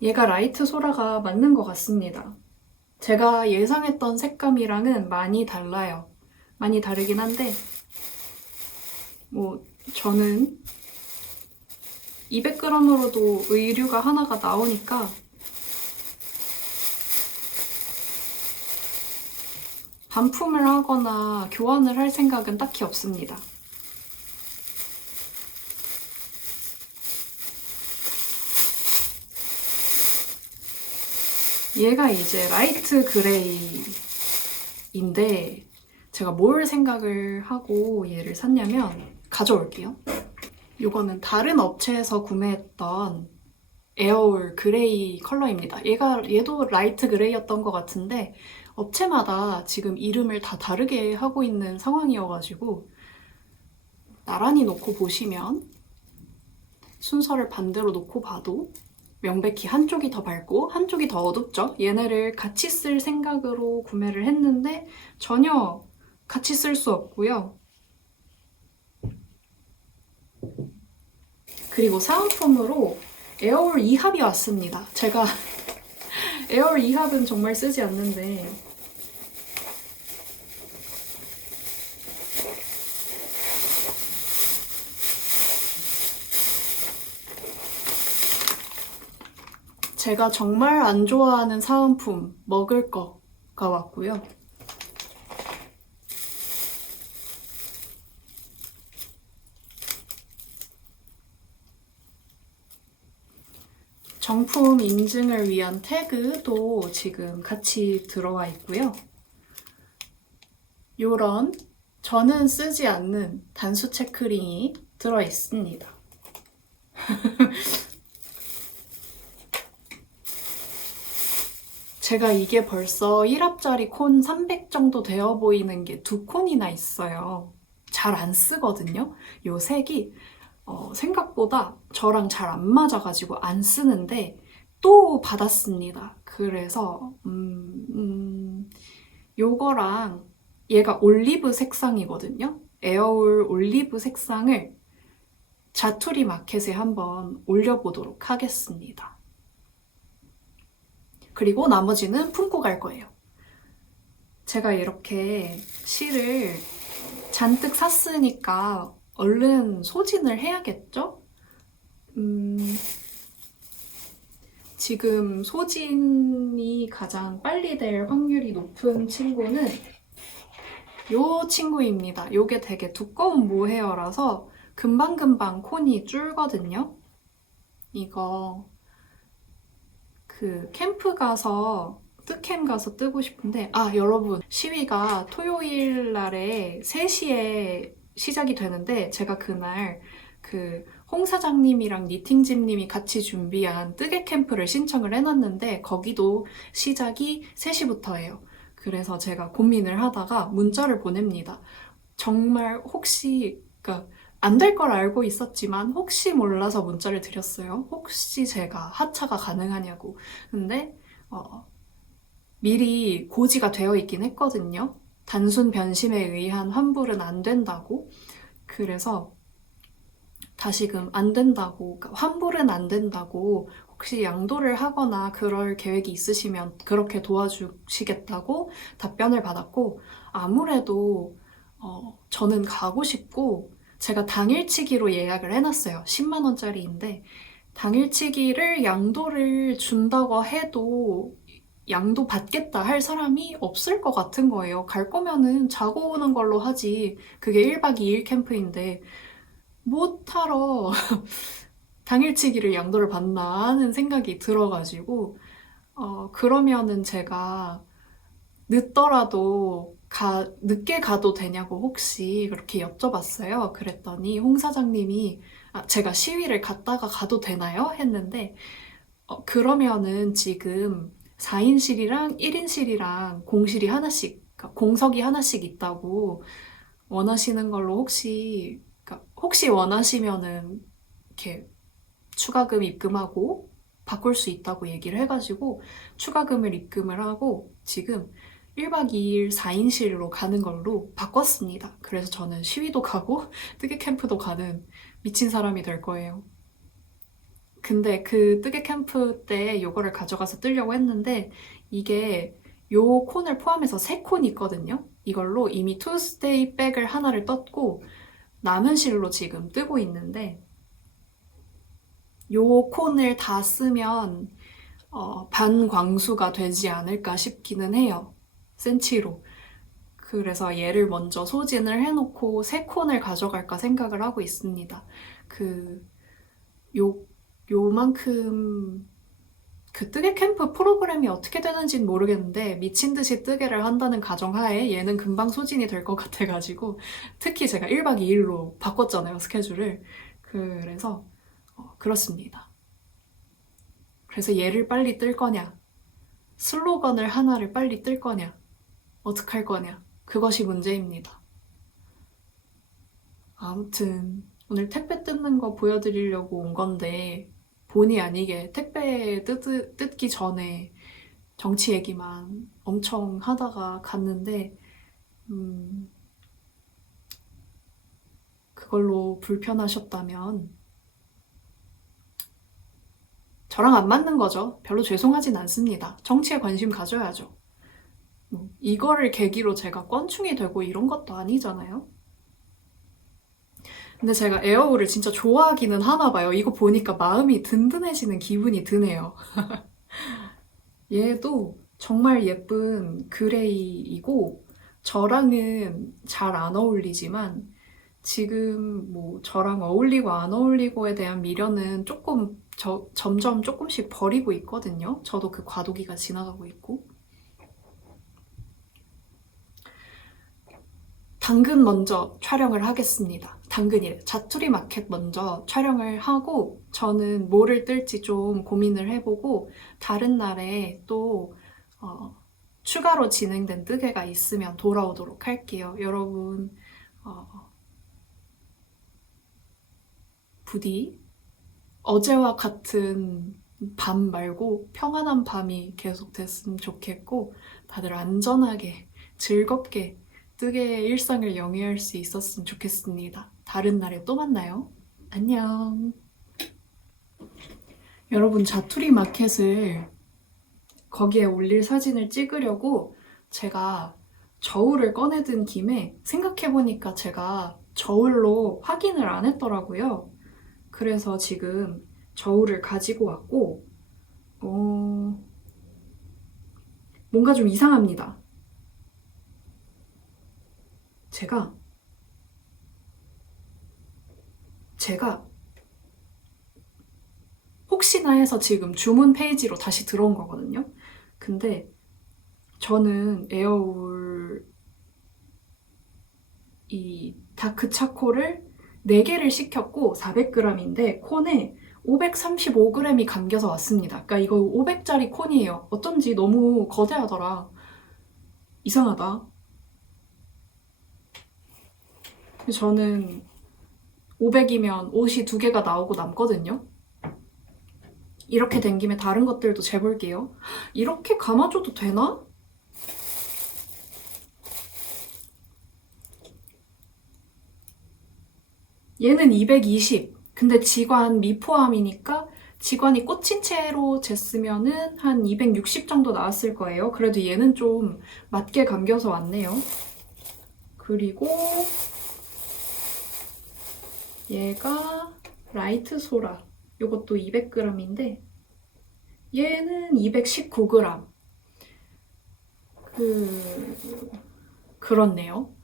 얘가 라이트 소라가 맞는 것 같습니다. 제가 예상했던 색감이랑은 많이 달라요. 많이 다르긴 한데 저는 200g으로도 의류가 하나가 나오니까 반품을 하거나 교환을 할 생각은 딱히 없습니다. 얘가 이제 라이트 그레이인데 제가 뭘 생각을 하고 얘를 샀냐면 가져올게요. 이거는 다른 업체에서 구매했던 에어울 그레이 컬러입니다. 얘도 라이트 그레이였던 것 같은데 업체마다 지금 이름을 다 다르게 하고 있는 상황이어가지고 나란히 놓고 보시면 순서를 반대로 놓고 봐도 명백히 한쪽이 더 밝고 한쪽이 더 어둡죠. 얘네를 같이 쓸 생각으로 구매를 했는데 전혀 같이 쓸 수 없고요. 그리고 사은품으로 에어올 2합이 왔습니다. 제가 에어올 2합은 정말 쓰지 않는데 제가 정말 안 좋아하는 사은품 먹을 거가 왔고요. 정품 인증을 위한 태그도 지금 같이 들어와 있고요. 요런 저는 쓰지 않는 단수 체크링이 들어 있습니다. 제가 이게 벌써 1합짜리 콘 300 정도 되어 보이는 게 2콘이나 있어요. 잘 안 쓰거든요. 요 색이 생각보다 저랑 잘 안 맞아가지고 안 쓰는데 또 받았습니다. 그래서 요거랑 얘가 올리브 색상이거든요. 에어울 올리브 색상을 자투리 마켓에 한번 올려보도록 하겠습니다. 그리고 나머지는 품고 갈 거예요. 제가 이렇게 실을 잔뜩 샀으니까 얼른 소진을 해야겠죠? 지금 소진이 가장 빨리 될 확률이 높은 친구는 요 친구입니다. 요게 되게 두꺼운 모헤어라서 금방금방 콘이 줄거든요. 이거 그 캠프 가서 뜨캠 가서 뜨고 싶은데 여러분 시위가 토요일 날에 3시에 시작이 되는데 제가 그날 그 홍 사장님이랑 니팅집님이 같이 준비한 뜨개 캠프를 신청을 해놨는데 거기도 시작이 3시부터예요. 그래서 제가 고민을 하다가 문자를 보냅니다. 정말 혹시 그러니까 안 될 걸 알고 있었지만 혹시 몰라서 문자를 드렸어요. 혹시 제가 하차가 가능하냐고. 근데 미리 고지가 되어 있긴 했거든요. 단순 변심에 의한 환불은 안 된다고. 그래서 다시금 안 된다고, 그러니까 환불은 안 된다고 혹시 양도를 하거나 그럴 계획이 있으시면 그렇게 도와주시겠다고 답변을 받았고 아무래도 저는 가고 싶고 제가 당일치기로 예약을 해놨어요. 10만 원짜리인데 당일치기를 양도를 준다고 해도 양도 받겠다 할 사람이 없을 것 같은 거예요. 갈 거면은 자고 오는 걸로 하지. 그게 1박 2일 캠프인데 못하러 당일치기를 양도를 받나 하는 생각이 들어가지고 그러면은 제가 늦더라도 늦게 가도 되냐고 혹시 그렇게 여쭤봤어요. 그랬더니 홍 사장님이 제가 시위를 갔다가 가도 되나요? 했는데 그러면은 지금 4인실이랑 1인실이랑 공실이 하나씩, 그러니까 공석이 하나씩 있다고 원하시는 걸로 그러니까 혹시 원하시면은 이렇게 추가금 입금하고 바꿀 수 있다고 얘기를 해가지고 추가금을 입금을 하고 지금 1박 2일 4인실로 가는 걸로 바꿨습니다. 그래서 저는 시위도 가고 뜨개 캠프도 가는 미친 사람이 될 거예요. 근데 그 뜨개 캠프 때 요거를 가져가서 뜨려고 했는데 이게 요 콘을 포함해서 3콘이 있거든요. 이걸로 이미 투스데이 백을 하나를 떴고 남은 실로 지금 뜨고 있는데 요 콘을 다 쓰면 반광수가 되지 않을까 싶기는 해요. 센치로. 그래서 얘를 먼저 소진을 해놓고 3콘을 가져갈까 생각을 하고 있습니다. 요만큼 그 뜨개 캠프 프로그램이 어떻게 되는지는 모르겠는데 미친 듯이 뜨개를 한다는 가정하에 얘는 금방 소진이 될 것 같아가지고 특히 제가 1박 2일로 바꿨잖아요, 스케줄을. 그래서 그렇습니다. 그래서 얘를 빨리 뜰 거냐, 슬로건을 하나를 빨리 뜰 거냐, 어떡할 거냐, 그것이 문제입니다. 아무튼 오늘 택배 뜯는 거 보여드리려고 온 건데 본의 아니게 택배 뜯기 전에 정치 얘기만 엄청 하다가 갔는데 그걸로 불편하셨다면 저랑 안 맞는 거죠. 별로 죄송하진 않습니다. 정치에 관심 가져야죠. 이거를 계기로 제가 꼰충이 되고 이런 것도 아니잖아요. 근데 제가 에어울을 진짜 좋아하기는 하나 봐요. 이거 보니까 마음이 든든해지는 기분이 드네요. 얘도 정말 예쁜 그레이이고 저랑은 잘 안 어울리지만 지금 뭐 저랑 어울리고 안 어울리고에 대한 미련은 점점 조금씩 버리고 있거든요. 저도 그 과도기가 지나가고 있고. 당근 먼저 촬영을 하겠습니다. 당근이래. 자투리 마켓 먼저 촬영을 하고 저는 뭐를 뜰지 좀 고민을 해보고 다른 날에 또 추가로 진행된 뜨개가 있으면 돌아오도록 할게요. 여러분 부디 어제와 같은 밤 말고 평안한 밤이 계속 됐으면 좋겠고 다들 안전하게 즐겁게 뜨개의 일상을 영위할 수 있었으면 좋겠습니다. 다른 날에 또 만나요. 안녕. 여러분 자투리 마켓을 거기에 올릴 사진을 찍으려고 제가 저울을 꺼내든 김에 생각해보니까 제가 저울로 확인을 안 했더라고요. 그래서 지금 저울을 가지고 왔고 뭔가 좀 이상합니다. 제가 혹시나 해서 지금 주문 페이지로 다시 들어온 거거든요. 근데 저는 에어울 이 다크 차코를 4개를 시켰고 400g인데 콘에 535g이 감겨서 왔습니다. 그러니까 이거 500짜리 콘이에요. 어쩐지 너무 거대하더라. 이상하다. 저는 500이면 옷이 2개가 나오고 남거든요. 이렇게 된 김에 다른 것들도 재볼게요. 이렇게 감아줘도 되나? 얘는 220. 근데 지관 미포함이니까 지관이 꽂힌 채로 쟀으면은 한 260 정도 나왔을 거예요. 그래도 얘는 좀 맞게 감겨서 왔네요. 그리고 얘가 라이트 소라. 이것도 200g인데 얘는 219g. 그렇네요.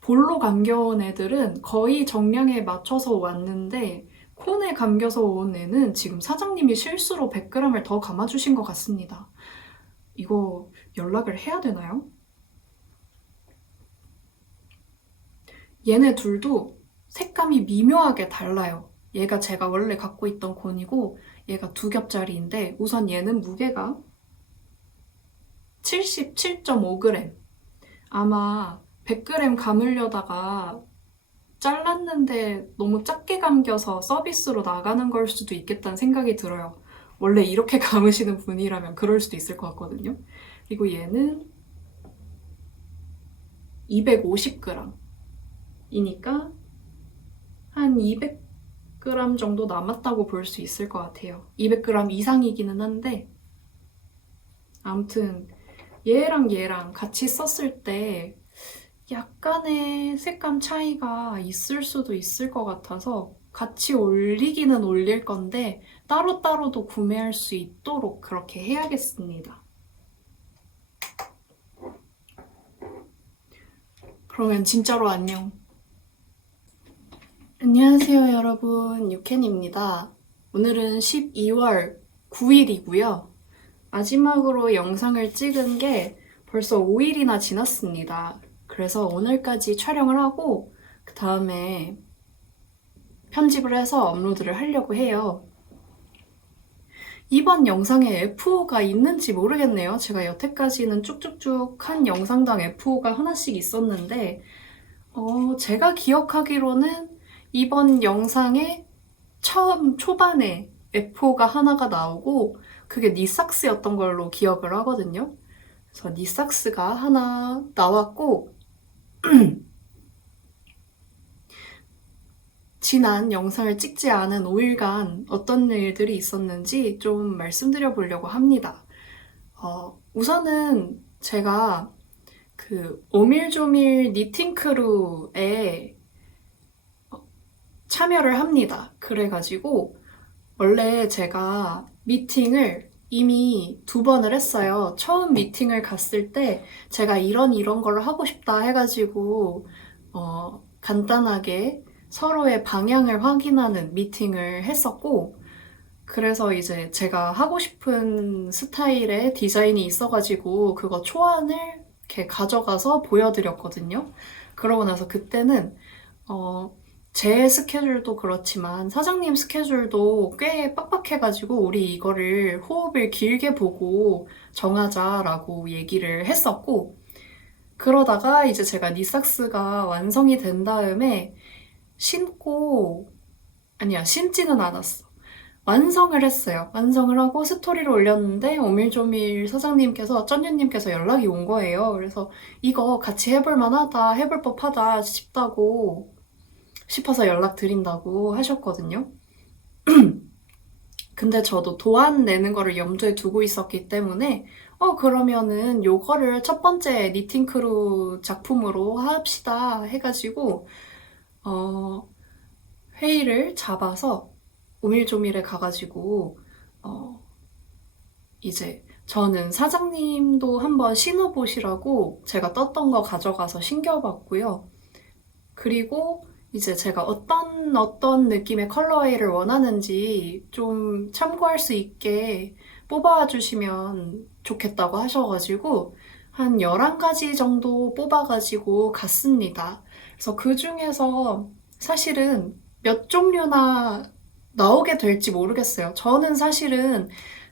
볼로 감겨온 애들은 거의 정량에 맞춰서 왔는데 콘에 감겨서 온 애는 지금 사장님이 실수로 100g을 더 감아주신 것 같습니다. 이거 연락을 해야 되나요? 얘네 둘도 색감이 미묘하게 달라요. 얘가 제가 원래 갖고 있던 콘이고 얘가 2겹짜리인데 우선 얘는 무게가 77.5g. 아마 100g 감으려다가 잘랐는데 너무 작게 감겨서 서비스로 나가는 걸 수도 있겠다는 생각이 들어요. 원래 이렇게 감으시는 분이라면 그럴 수도 있을 것 같거든요. 그리고 얘는 250g 이니까 한 200g 정도 남았다고 볼 수 있을 것 같아요. 200g 이상이기는 한데 아무튼 얘랑 같이 썼을 때 약간의 색감 차이가 있을 수도 있을 것 같아서 같이 올리기는 올릴 건데 따로따로도 구매할 수 있도록 그렇게 해야겠습니다. 그러면 진짜로 안녕. 안녕하세요 여러분, 유캔입니다. 오늘은 12월 9일이고요. 마지막으로 영상을 찍은 게 벌써 5일이나 지났습니다. 그래서 오늘까지 촬영을 하고 그 다음에 편집을 해서 업로드를 하려고 해요. 이번 영상에 F5가 있는지 모르겠네요. 제가 여태까지는 쭉쭉쭉 한 영상당 F5가 하나씩 있었는데, 제가 기억하기로는 이번 영상에 처음 초반에 F5가 하나가 나오고, 그게 니삭스였던 걸로 기억을 하거든요. 그래서 니삭스가 하나 나왔고, 지난 영상을 찍지 않은 5일간 어떤 일들이 있었는지 좀 말씀드려 보려고 합니다. 우선은 제가 그 오밀조밀 니팅 크루에 참여를 합니다. 그래가지고 원래 제가 미팅을 이미 2번을 했어요. 처음 미팅을 갔을 때 제가 이런 걸 하고 싶다 해가지고 간단하게 서로의 방향을 확인하는 미팅을 했었고, 그래서 이제 제가 하고 싶은 스타일의 디자인이 있어가지고 그거 초안을 이렇게 가져가서 보여드렸거든요. 그러고 나서 그때는 제 스케줄도 그렇지만 사장님 스케줄도 꽤 빡빡해가지고 우리 이거를 호흡을 길게 보고 정하자라고 얘기를 했었고, 그러다가 이제 제가 니삭스가 완성이 된 다음에 신지는 않았어. 완성을 했어요. 완성을 하고 스토리를 올렸는데 오밀조밀 사장님께서, 쩐유님께서 연락이 온 거예요. 그래서 이거 같이 해볼 만하다, 해볼 법하다 싶어서 연락드린다고 하셨거든요. 근데 저도 도안 내는 거를 염두에 두고 있었기 때문에 그러면은 요거를 첫 번째 니팅 크루 작품으로 합시다 해가지고 회의를 잡아서 오밀조밀에 가가지고 이제 저는 사장님도 한번 신어보시라고 제가 떴던 거 가져가서 신겨봤고요. 그리고 이제 제가 어떤 느낌의 컬러웨이를 원하는지 좀 참고할 수 있게 뽑아주시면 좋겠다고 하셔가지고 한 11가지 정도 뽑아가지고 갔습니다. 그래서 그 중에서 사실은 몇 종류나 나오게 될지 모르겠어요. 저는 사실은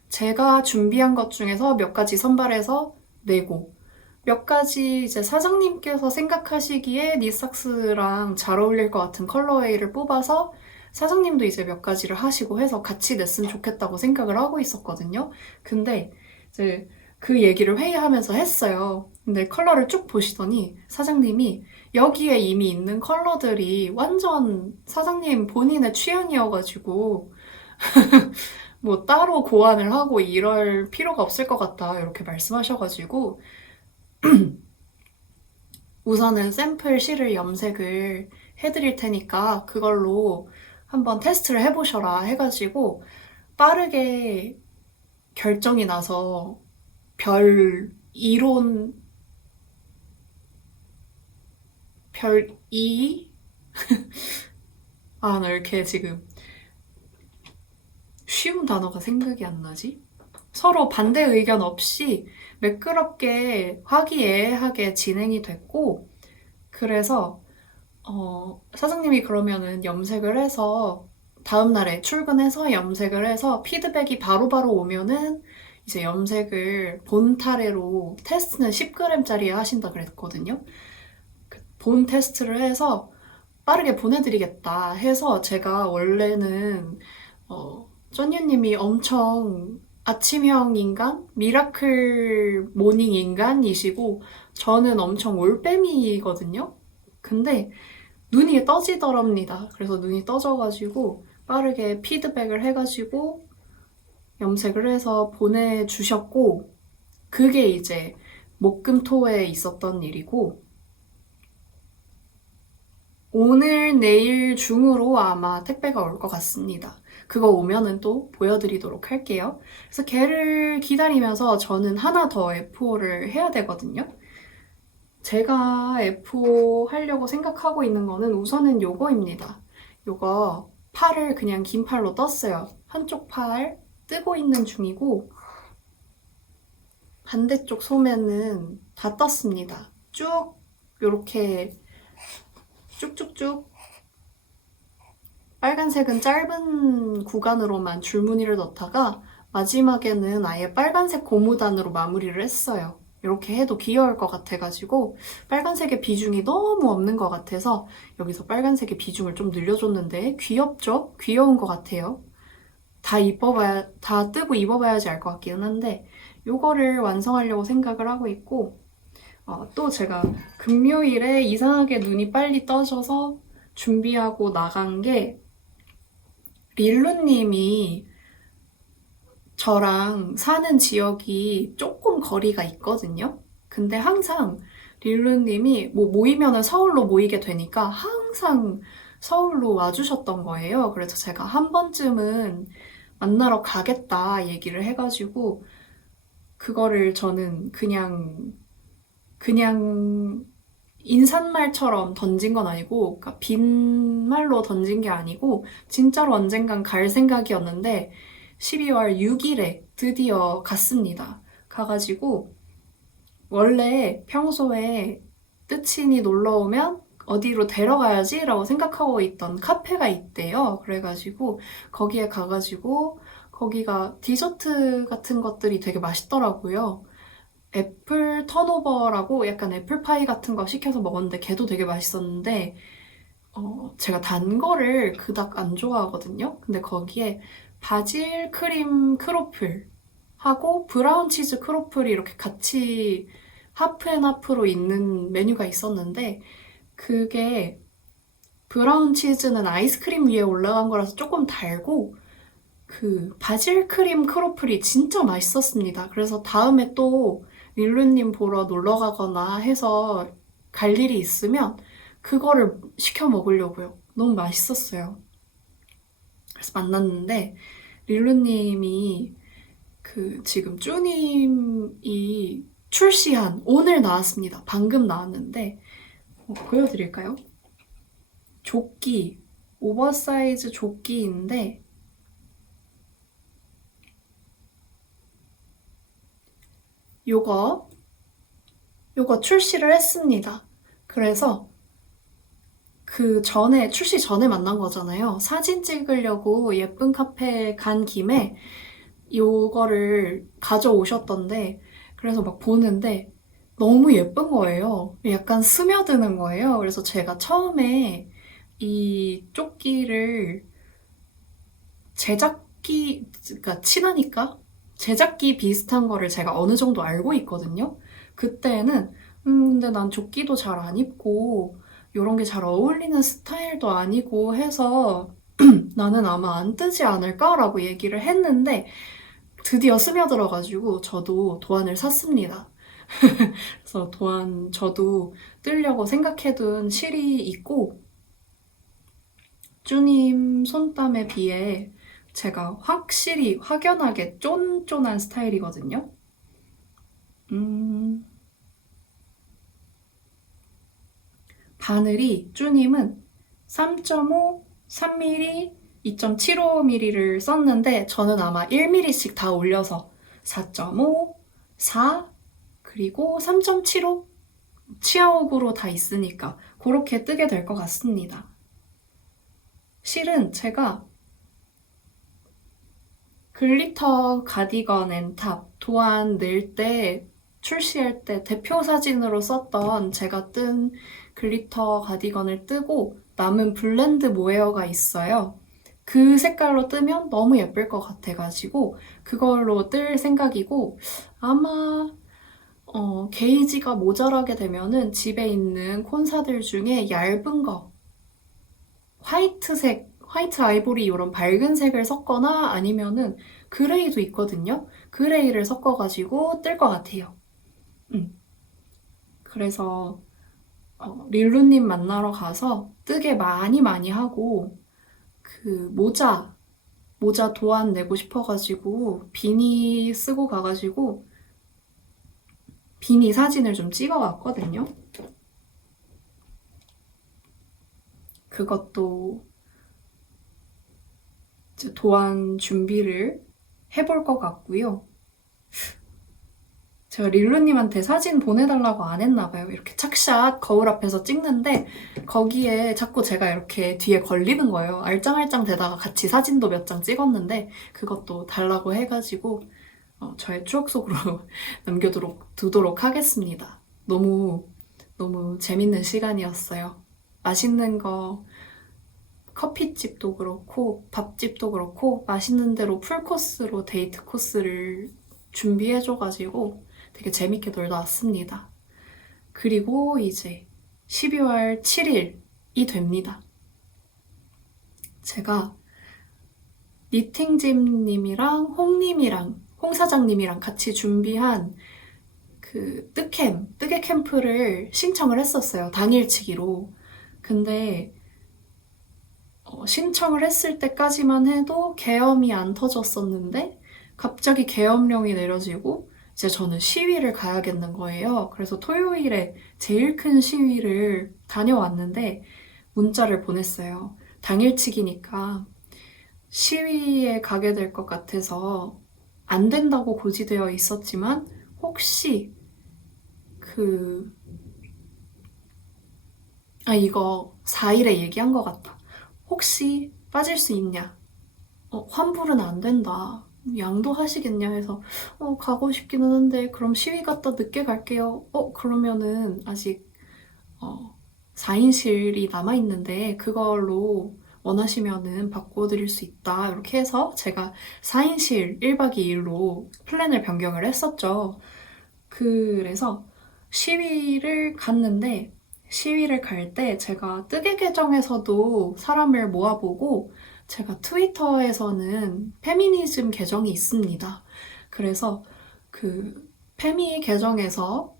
제가 준비한 것 중에서 몇 가지 선발해서 내고, 몇 가지 이제 사장님께서 생각하시기에 니삭스랑 잘 어울릴 것 같은 컬러웨이를 뽑아서 사장님도 이제 몇 가지를 하시고 해서 같이 냈으면 좋겠다고 생각을 하고 있었거든요. 근데 이제 그 얘기를 회의하면서 했어요. 근데 컬러를 쭉 보시더니 사장님이 여기에 이미 있는 컬러들이 완전 사장님 본인의 취향이어가지고 뭐 따로 고안을 하고 이럴 필요가 없을 것 같다 이렇게 말씀하셔가지고 우선은 샘플 실을 염색을 해드릴 테니까 그걸로 한번 테스트를 해보셔라 해가지고 빠르게 결정이 나서 별 2론, 별 2? 나 이렇게 지금 쉬운 단어가 생각이 안 나지? 서로 반대 의견 없이 매끄럽게 화기애애하게 진행이 됐고, 그래서 사장님이 그러면은 염색을 해서 다음날에 출근해서 염색을 해서 피드백이 바로바로 오면은 이제 염색을 본 타래로 테스트는 10g짜리 하신다 그랬거든요. 본 테스트를 해서 빠르게 보내드리겠다 해서 제가 원래는 쩐유님이 엄청 아침형 인간, 미라클 모닝 인간이시고 저는 엄청 올빼미거든요. 근데 눈이 떠지더랍니다. 그래서 눈이 떠져가지고 빠르게 피드백을 해가지고 염색을 해서 보내주셨고, 그게 이제 목금토에 있었던 일이고, 오늘 내일 중으로 아마 택배가 올 것 같습니다. 그거 오면은 또 보여드리도록 할게요. 그래서 걔를 기다리면서 저는 하나 더 F5를 해야 되거든요. 제가 F5 하려고 생각하고 있는 거는 우선은 요거입니다. 요거 팔을 그냥 긴 팔로 떴어요. 한쪽 팔 뜨고 있는 중이고 반대쪽 소매는 다 떴습니다. 쭉 요렇게 쭉쭉쭉 빨간색은 짧은 구간으로만 줄무늬를 넣다가 마지막에는 아예 빨간색 고무단으로 마무리를 했어요. 이렇게 해도 귀여울 것 같아가지고 빨간색의 비중이 너무 없는 것 같아서 여기서 빨간색의 비중을 좀 늘려줬는데 귀엽죠? 귀여운 것 같아요. 다 뜨고 입어봐야지 알 것 같기는 한데 요거를 완성하려고 생각을 하고 있고 또 제가 금요일에 이상하게 눈이 빨리 떠져서 준비하고 나간 게 릴루님이 저랑 사는 지역이 조금 거리가 있거든요. 근데 항상 릴루님이 뭐 모이면은 서울로 모이게 되니까 항상 서울로 와주셨던 거예요. 그래서 제가 한 번쯤은 만나러 가겠다 얘기를 해가지고 그거를 저는 그냥 인사말처럼 던진 건 아니고, 그러니까 빈말로 던진 게 아니고, 진짜로 언젠간 갈 생각이었는데, 12월 6일에 드디어 갔습니다. 가가지고, 원래 평소에 뜻친이 놀러 오면 어디로 데려가야지? 라고 생각하고 있던 카페가 있대요. 그래가지고, 거기에 가가지고, 거기가 디저트 같은 것들이 되게 맛있더라고요. 애플 턴오버라고 약간 애플파이 같은 거 시켜서 먹었는데 걔도 되게 맛있었는데 제가 단 거를 그닥 안 좋아하거든요. 근데 거기에 바질 크림 크로플 하고 브라운 치즈 크로플이 이렇게 같이 하프 앤 하프로 있는 메뉴가 있었는데 그게 브라운 치즈는 아이스크림 위에 올라간 거라서 조금 달고 그 바질 크림 크로플이 진짜 맛있었습니다. 그래서 다음에 또 릴루님 보러 놀러 가거나 해서 갈 일이 있으면 그거를 시켜 먹으려고요. 너무 맛있었어요. 그래서 만났는데 릴루님이 그 지금 쭈님이 출시한 오늘 나왔습니다. 방금 나왔는데 보여드릴까요? 조끼 오버사이즈 조끼인데 요거 출시를 했습니다. 그래서 그 전에, 출시 전에 만난 거잖아요. 사진 찍으려고 예쁜 카페 간 김에 요거를 가져오셨던데, 그래서 막 보는데 너무 예쁜 거예요. 약간 스며드는 거예요. 그래서 제가 처음에 이 조끼를 그러니까 친하니까 제작기 비슷한 거를 제가 어느 정도 알고 있거든요. 그때는 근데 난 조끼도 잘 안 입고 이런 게 잘 어울리는 스타일도 아니고 해서 나는 아마 안 뜨지 않을까라고 얘기를 했는데 드디어 스며들어가지고 저도 도안을 샀습니다. 그래서 도안 저도 뜨려고 생각해둔 실이 있고 쭈님 손땀에 비해 제가 확실히 확연하게 쫀쫀한 스타일이거든요. 바늘이 쭈님은 3.5, 3mm, 2.75mm를 썼는데 저는 아마 1mm씩 다 올려서 4.5, 4, 그리고 3.75 치아옥으로 다 있으니까 그렇게 뜨게 될 것 같습니다. 실은 제가 글리터 가디건 앤 탑 도안 낼 때 출시할 때 대표 사진으로 썼던 제가 뜬 글리터 가디건을 뜨고 남은 블렌드 모헤어가 있어요. 그 색깔로 뜨면 너무 예쁠 것 같아가지고 그걸로 뜰 생각이고 아마 게이지가 모자라게 되면은 집에 있는 콘사들 중에 얇은 거 화이트 아이보리 이런 밝은 색을 섞거나 아니면은 그레이도 있거든요. 그레이를 섞어가지고 뜰 것 같아요. 그래서 릴루님 만나러 가서 뜨개 많이 하고 그 모자 도안 내고 싶어가지고 비니 쓰고 가가지고 비니 사진을 좀 찍어왔거든요. 그것도 도안 준비를 해볼 것 같고요. 제가 릴루님한테 사진 보내달라고 안 했나 봐요. 이렇게 착샷 거울 앞에서 찍는데 거기에 자꾸 제가 이렇게 뒤에 걸리는 거예요. 알짱알짱 대다가 같이 사진도 몇 장 찍었는데 그것도 달라고 해가지고 저의 추억 속으로 남겨두도록 하겠습니다. 너무 재밌는 시간이었어요. 맛있는 거 커피집도 그렇고 밥집도 그렇고 맛있는 대로 풀코스로 데이트 코스를 준비해줘가지고 되게 재밌게 놀다 왔습니다. 그리고 이제 12월 7일이 됩니다. 제가 니팅짐님이랑 홍님이랑 홍 사장님이랑 같이 준비한 그 뜨개 캠프를 신청을 했었어요. 당일치기로. 근데 신청을 했을 때까지만 해도 계엄이 안 터졌었는데 갑자기 계엄령이 내려지고 이제 저는 시위를 가야겠는 거예요. 그래서 토요일에 제일 큰 시위를 다녀왔는데 문자를 보냈어요. 당일치기니까 시위에 가게 될 것 같아서 안 된다고 고지되어 있었지만 혹시 이거 4일에 얘기한 것 같다. 혹시 빠질 수 있냐? 환불은 안 된다. 양도하시겠냐 해서 가고 싶기는 한데 그럼 시위 갔다 늦게 갈게요. 그러면은 아직 4인실이 남아있는데 그걸로 원하시면은 바꿔드릴 수 있다. 이렇게 해서 제가 4인실 1박 2일로 플랜을 변경을 했었죠. 그래서 시위를 갔는데 시위를 갈 때 제가 뜨개 계정에서도 사람을 모아보고 제가 트위터에서는 페미니즘 계정이 있습니다. 그래서 그 페미 계정에서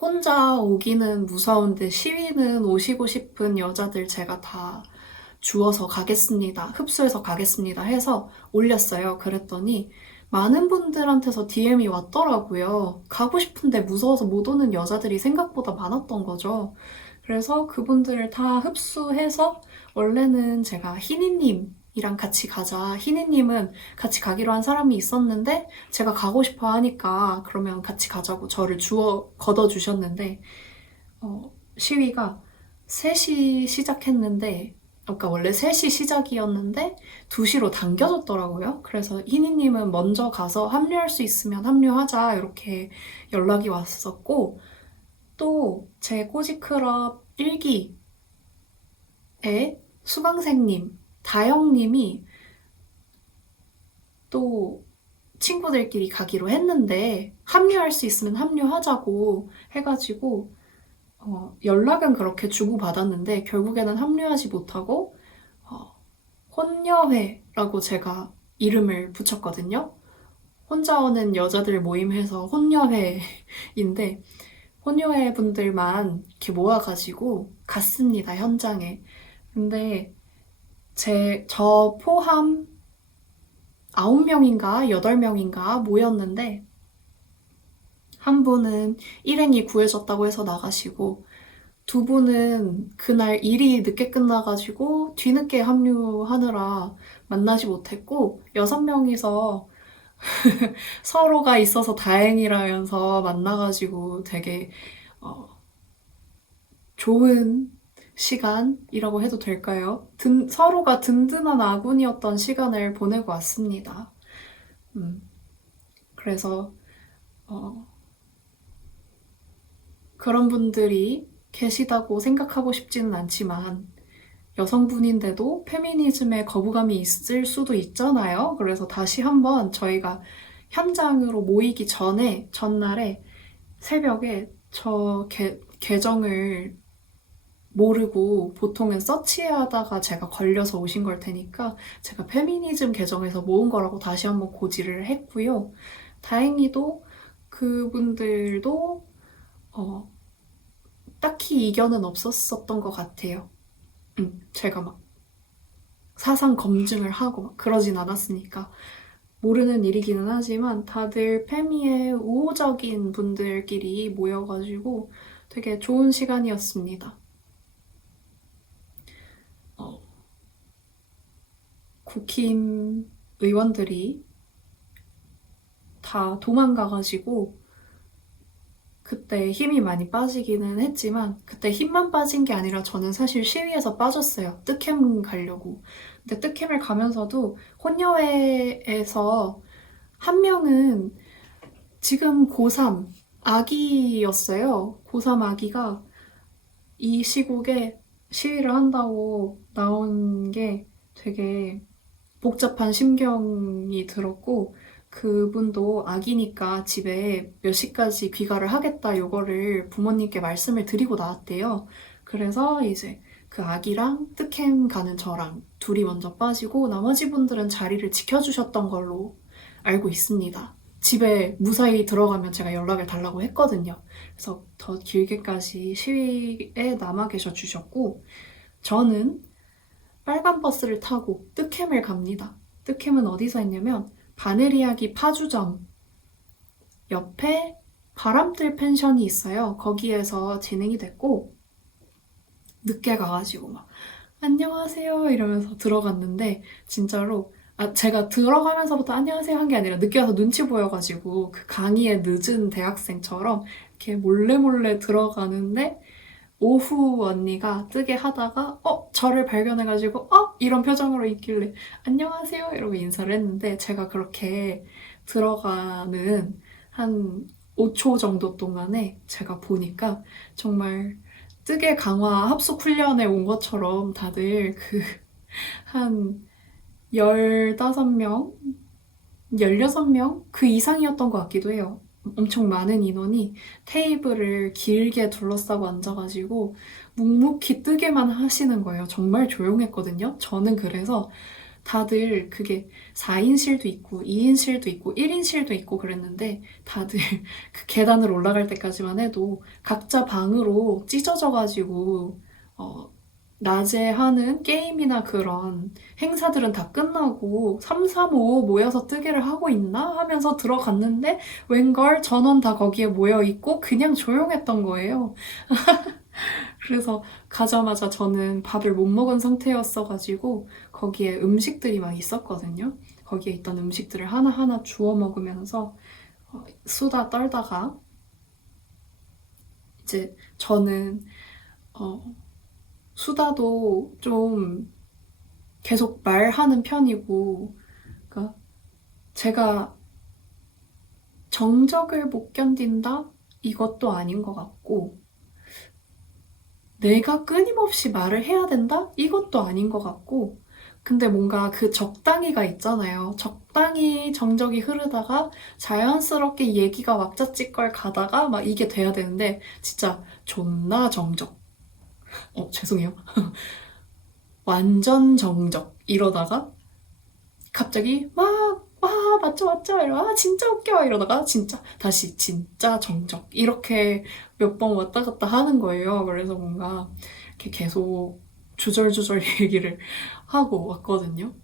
혼자 오기는 무서운데 시위는 오시고 싶은 여자들 제가 다 주워서 가겠습니다. 흡수해서 가겠습니다. 해서 올렸어요. 그랬더니 많은 분들한테서 DM이 왔더라고요. 가고 싶은데 무서워서 못 오는 여자들이 생각보다 많았던 거죠. 그래서 그분들을 다 흡수해서 원래는 제가 희니님이랑 같이 가자. 희니님은 같이 가기로 한 사람이 있었는데 제가 가고 싶어 하니까 그러면 같이 가자고 저를 걷어주셨는데 시위가 3시 시작했는데 그러니까 원래 3시 시작이었는데 2시로 당겨졌더라고요. 그래서 희니님은 먼저 가서 합류할 수 있으면 합류하자 이렇게 연락이 왔었고 또 제 꼬지클럽 1기에 수강생님, 다영님이 또 친구들끼리 가기로 했는데 합류할 수 있으면 합류하자고 해가지고 연락은 그렇게 주고받았는데 결국에는 합류하지 못하고 혼여회라고 제가 이름을 붙였거든요. 혼자 오는 여자들 모임해서 혼여회인데 혼여회 분들만 이렇게 모아가지고 갔습니다, 현장에. 근데 저 포함 9명인가 8명인가 모였는데 한 분은 일행이 구해졌다고 해서 나가시고 두 분은 그날 일이 늦게 끝나가지고 뒤늦게 합류하느라 만나지 못했고 6명이서 서로가 있어서 다행이라면서 만나가지고 되게 좋은 시간이라고 해도 될까요? 서로가 든든한 아군이었던 시간을 보내고 왔습니다. 그래서 그런 분들이 계시다고 생각하고 싶지는 않지만 여성분인데도 페미니즘에 거부감이 있을 수도 있잖아요. 그래서 다시 한번 저희가 현장으로 모이기 전날에 새벽에 저 계정을 모르고 보통은 서치하다가 제가 걸려서 오신 걸 테니까 제가 페미니즘 계정에서 모은 거라고 다시 한번 고지를 했고요. 다행히도 그분들도 딱히 이견은 없었던 것 같아요. 제가 막 사상 검증을 하고 막 그러진 않았으니까 모르는 일이기는 하지만 다들 페미에 우호적인 분들끼리 모여가지고 되게 좋은 시간이었습니다. 국힘 의원들이 다 도망가가지고 그때 힘이 많이 빠지기는 했지만 그때 힘만 빠진 게 아니라 저는 사실 시위에서 빠졌어요. 뜨캠 가려고. 근데 뜨캠을 가면서도 혼녀회에서 한 명은 지금 고3 아기였어요. 고3 아기가 이 시국에 시위를 한다고 나온 게 되게 복잡한 심경이 들었고 그분도 아기니까 집에 몇 시까지 귀가를 하겠다 요거를 부모님께 말씀을 드리고 나왔대요. 그래서 이제 그 아기랑 뜨캠 가는 저랑 둘이 먼저 빠지고 나머지 분들은 자리를 지켜주셨던 걸로 알고 있습니다. 집에 무사히 들어가면 제가 연락을 달라고 했거든요. 그래서 더 길게까지 시위에 남아 계셔 주셨고 저는 빨간 버스를 타고 뜨캠을 갑니다. 뜨캠은 어디서 있냐면 바네리아기 파주점 옆에 바람들 펜션이 있어요. 거기에서 진행이 됐고 늦게 가가지고 막 안녕하세요 이러면서 들어갔는데 진짜로 제가 들어가면서부터 안녕하세요 한 게 아니라 늦게 와서 눈치 보여가지고 그 강의에 늦은 대학생처럼 이렇게 몰래 몰래 들어가는데 오후 언니가 뜨게 하다가 저를 발견해가지고 이런 표정으로 있길래 안녕하세요 이러고 인사를 했는데 제가 그렇게 들어가는 한 5초 정도 동안에 제가 보니까 정말 뜨개 강화 합숙 훈련에 온 것처럼 다들 한 15명, 16명 그 이상이었던 것 같기도 해요. 엄청 많은 인원이 테이블을 길게 둘러싸고 앉아가지고 묵묵히 뜨게만 하시는 거예요. 정말 조용했거든요. 저는 그래서 다들 그게 4인실도 있고 2인실도 있고 1인실도 있고 그랬는데 다들 그 계단을 올라갈 때까지만 해도 각자 방으로 찢어져가지고 낮에 하는 게임이나 그런 행사들은 다 끝나고 3, 4, 5 모여서 뜨개를 하고 있나 하면서 들어갔는데 웬걸 전원 다 거기에 모여 있고 그냥 조용했던 거예요. 그래서 가자마자 저는 밥을 못 먹은 상태였어가지고 거기에 음식들이 막 있었거든요. 거기에 있던 음식들을 하나하나 주워 먹으면서 수다 떨다가 이제 저는 수다도 좀 계속 말하는 편이고 그러니까 제가 정적을 못 견딘다? 이것도 아닌 것 같고 내가 끊임없이 말을 해야 된다? 이것도 아닌 것 같고 근데 뭔가 그 적당히가 있잖아요. 적당히 정적이 흐르다가 자연스럽게 얘기가 왁자지껄 가다가 막 이게 돼야 되는데 진짜 존나 정적. 죄송해요. 완전 정적. 이러다가 갑자기 막 맞죠 맞죠 이러고 진짜 웃겨 이러다가 진짜 다시 진짜 정적 이렇게 몇 번 왔다 갔다 하는 거예요. 그래서 뭔가 이렇게 계속 주절주절 얘기를 하고 왔거든요.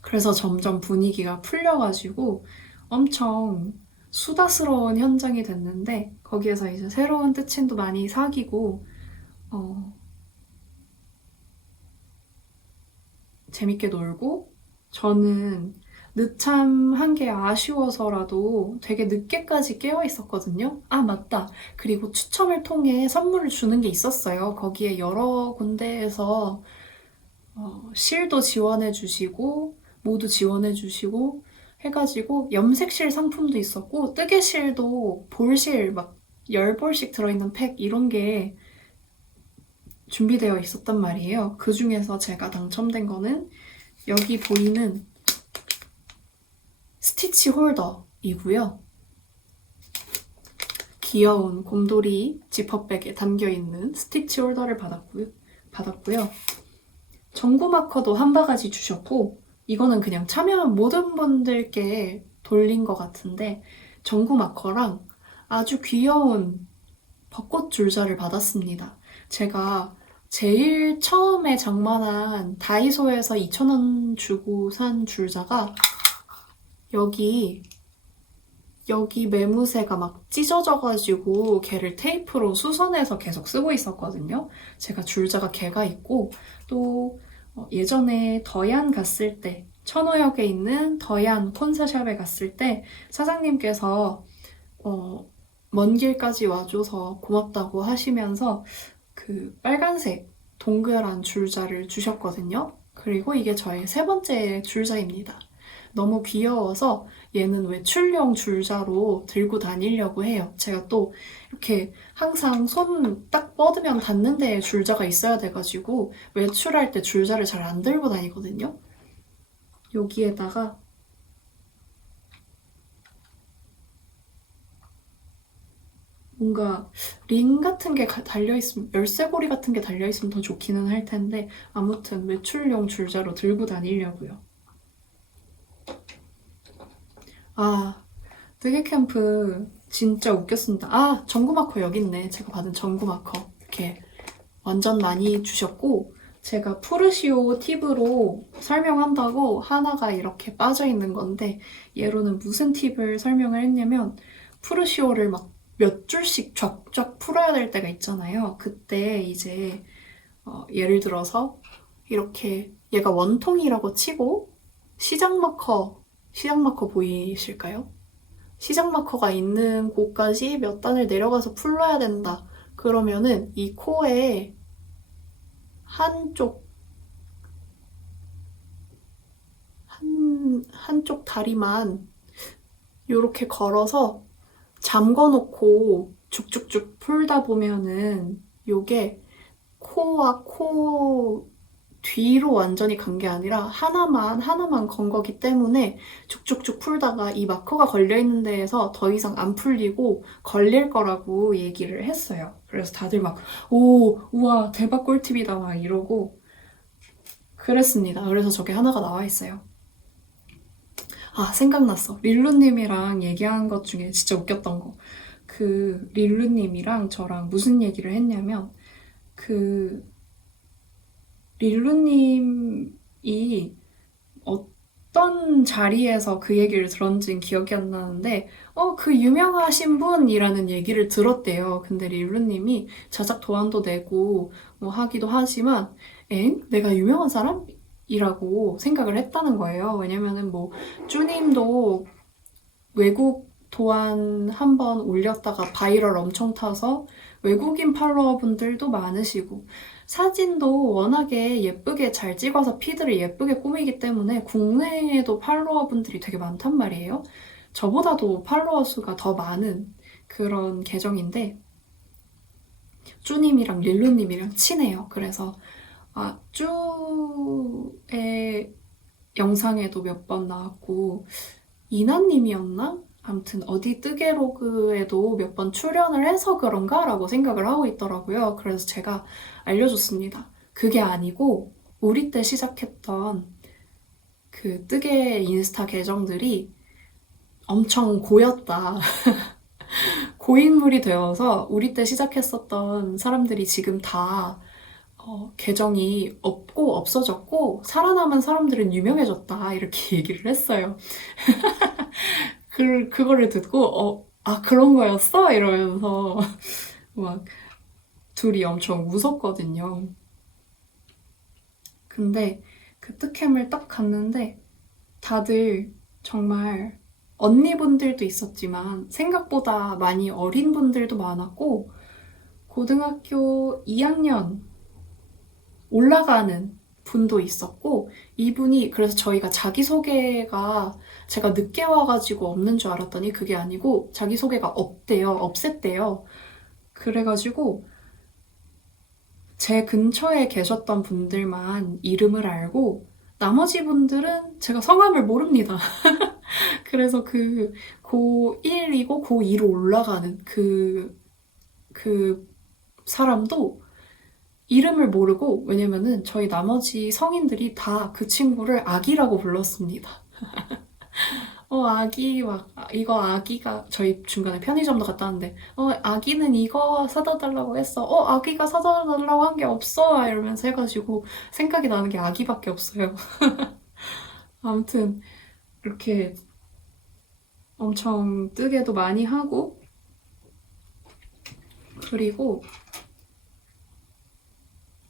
그래서 점점 분위기가 풀려가지고 엄청 수다스러운 현장이 됐는데 거기에서 이제 새로운 뜨친도 많이 사귀고 재밌게 놀고 저는 늦잠한 게 아쉬워서라도 되게 늦게까지 깨어 있었거든요. 맞다. 그리고 추첨을 통해 선물을 주는 게 있었어요. 거기에 여러 군데에서 실도 지원해 주시고 모두 지원해 주시고 해가지고 염색실 상품도 있었고 뜨개실도 볼실 막 10볼씩 들어있는 팩 이런 게 준비되어 있었단 말이에요. 그 중에서 제가 당첨된 거는 여기 보이는 스티치 홀더이고요. 귀여운 곰돌이 지퍼백에 담겨있는 스티치 홀더를 받았고요. 전구 마커도 한 바가지 주셨고 이거는 그냥 참여한 모든 분들께 돌린 것 같은데 전구 마커랑 아주 귀여운 벚꽃 줄자를 받았습니다. 제가 제일 처음에 장만한 다이소에서 2,000원 주고 산 줄자가 여기 매무새가 막 찢어져가지고 걔를 테이프로 수선해서 계속 쓰고 있었거든요. 제가 줄자가 걔가 있고 또 예전에 더얀 갔을 때 천호역에 있는 더얀 콘서샵에 갔을 때 사장님께서 먼 길까지 와줘서 고맙다고 하시면서 그 빨간색 동그란 줄자를 주셨거든요. 그리고 이게 저의 세 번째 줄자입니다. 너무 귀여워서 얘는 외출용 줄자로 들고 다니려고 해요. 제가 또 이렇게 항상 손 딱 뻗으면 닿는 데에 줄자가 있어야 돼가지고 외출할 때 줄자를 잘 안 들고 다니거든요. 여기에다가 뭔가 링 같은 게 달려있으면, 열쇠고리 같은 게 달려있으면 더 좋기는 할 텐데 아무튼 외출용 줄자로 들고 다니려고요. 아, 뜨개 캠프 진짜 웃겼습니다. 아, 전구 마커 여기 있네. 제가 받은 전구 마커. 이렇게 완전 많이 주셨고 제가 푸르시오 팁으로 설명한다고 하나가 이렇게 빠져 있는 건데 얘로는 무슨 팁을 설명을 했냐면 푸르시오를 막 몇 줄씩 쫙쫙 풀어야 될 때가 있잖아요. 그때 이제 예를 들어서 이렇게 얘가 원통이라고 치고 시작 마커 보이실까요? 시작 마커가 있는 곳까지 몇 단을 내려가서 풀러야 된다. 그러면은 이 코에 한쪽 한쪽 다리만 이렇게 걸어서 잠궈 놓고 쭉쭉쭉 풀다 보면은 요게 코와 코 뒤로 완전히 간 게 아니라 하나만 건 거기 때문에 쭉쭉쭉 풀다가 이 마커가 걸려있는 데에서 더 이상 안 풀리고 걸릴 거라고 얘기를 했어요. 그래서 다들 막, 오, 우와, 대박 꿀팁이다 막 이러고 그랬습니다. 그래서 저게 하나가 나와 있어요. 아, 생각났어. 릴루님이랑 얘기한 것 중에 진짜 웃겼던 거. 그 릴루님이랑 저랑 무슨 얘기를 했냐면 그 릴루님이 어떤 자리에서 그 얘기를 들었는지는 기억이 안 나는데 그 유명하신 분이라는 얘기를 들었대요. 근데 릴루님이 자작 도안도 내고 뭐 하기도 하지만 내가 유명한 사람? 이라고 생각을 했다는 거예요. 왜냐면은 뭐 쭈님도 외국 도안 한번 올렸다가 바이럴 엄청 타서 외국인 팔로워분들도 많으시고 사진도 워낙에 예쁘게 잘 찍어서 피드를 예쁘게 꾸미기 때문에 국내에도 팔로워분들이 되게 많단 말이에요. 저보다도 팔로워 수가 더 많은 그런 계정인데 쭈님이랑 릴루님이랑 친해요. 그래서 쭈의 영상에도 몇 번 나왔고 이나님이었나? 아무튼 어디 뜨개로그에도 몇 번 출연을 해서 그런가? 라고 생각을 하고 있더라고요. 그래서 제가 알려줬습니다. 그게 아니고 우리 때 시작했던 그 뜨개 인스타 계정들이 엄청 고였다. 고인물이 되어서 우리 때 시작했었던 사람들이 지금 다 계정이 없고 없어졌고 살아남은 사람들은 유명해졌다. 이렇게 얘기를 했어요. 그거를 듣고, 그런 거였어? 이러면서 막 둘이 엄청 웃었거든요. 근데 그 뜻캠을 딱 갔는데 다들 정말 언니분들도 있었지만 생각보다 많이 어린 분들도 많았고 고등학교 2학년 올라가는 분도 있었고 이분이 그래서 저희가 자기소개가 제가 늦게 와가지고 없는 줄 알았더니 그게 아니고 자기소개가 없앴대요. 그래가지고 제 근처에 계셨던 분들만 이름을 알고 나머지 분들은 제가 성함을 모릅니다. 그래서 그 고1이고 고2로 올라가는 그 사람도 이름을 모르고 왜냐면은 저희 나머지 성인들이 다 그 친구를 아기라고 불렀습니다. 아기 막 이거 아기가 저희 중간에 편의점도 갔다 왔는데 아기는 이거 사다 달라고 했어. 아기가 사다 달라고 한 게 없어. 이러면서 해가지고 생각이 나는 게 아기밖에 없어요. 아무튼 이렇게 엄청 뜨개도 많이 하고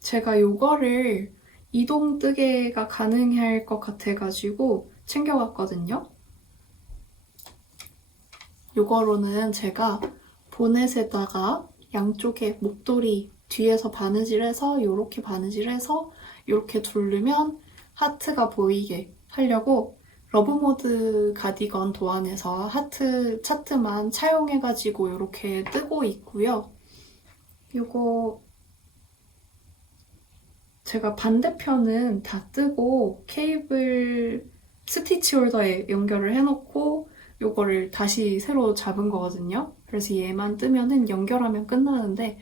제가 요거를 이동 뜨개가 가능할 것 같아가지고 챙겨갔거든요. 요거로는 제가 보넷에다가 양쪽에 목도리 뒤에서 바느질해서 요렇게 바느질해서 요렇게 두르면 하트가 보이게 하려고 러브모드 가디건 도안에서 하트 차트만 차용해가지고 요렇게 뜨고 있고요. 요거 제가 반대편은 다 뜨고 케이블 스티치 홀더에 연결을 해놓고 요거를 다시 새로 잡은 거거든요. 그래서 얘만 뜨면은 연결하면 끝나는데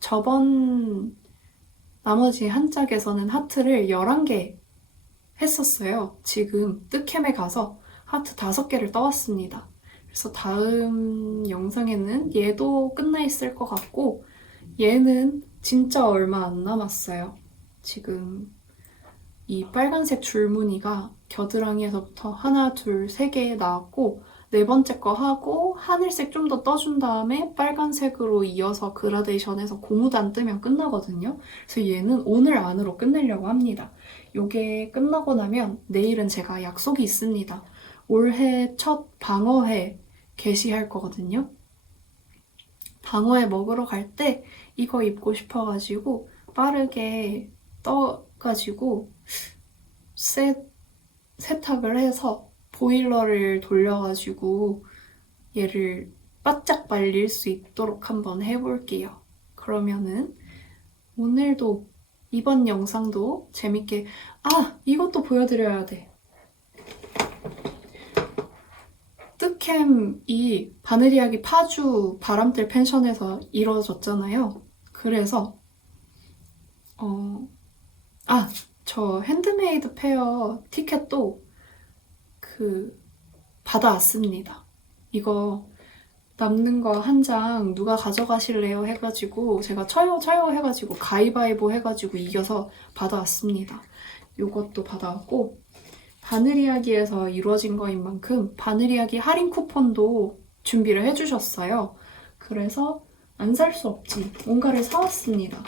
저번 나머지 한 짝에서는 하트를 11개 했었어요. 지금 뜨캠에 가서 하트 5개를 떠왔습니다. 그래서 다음 영상에는 얘도 끝나 있을 것 같고 얘는 진짜 얼마 안 남았어요. 지금 이 빨간색 줄무늬가 겨드랑이에서부터 하나, 둘, 세 개 나왔고 네 번째 거 하고 하늘색 좀 더 떠준 다음에 빨간색으로 이어서 그라데이션해서 고무단 뜨면 끝나거든요. 그래서 얘는 오늘 안으로 끝내려고 합니다. 요게 끝나고 나면 내일은 제가 약속이 있습니다. 올해 첫 방어회 게시할 거거든요. 방어회 먹으러 갈 때 이거 입고 싶어가지고 빠르게 떠가지고 세탁을 해서 보일러를 돌려가지고 얘를 바짝 말릴 수 있도록 한번 해볼게요. 그러면은 오늘도 이번 영상도 재밌게 이것도 보여드려야 돼. 뜨캠이 바느리하기 파주 바람들 펜션에서 이루어졌잖아요. 그래서 저 핸드메이드 페어 티켓도 받아왔습니다. 이거 남는 거 한 장 누가 가져가실래요? 해가지고 제가 쳐요 해가지고 가위바위보 해가지고 이겨서 받아왔습니다. 요것도 받아왔고 바느리하기에서 이루어진 거인 만큼 바느리하기 할인 쿠폰도 준비를 해주셨어요. 그래서 안 살 수 없지. 뭔가를 사왔습니다.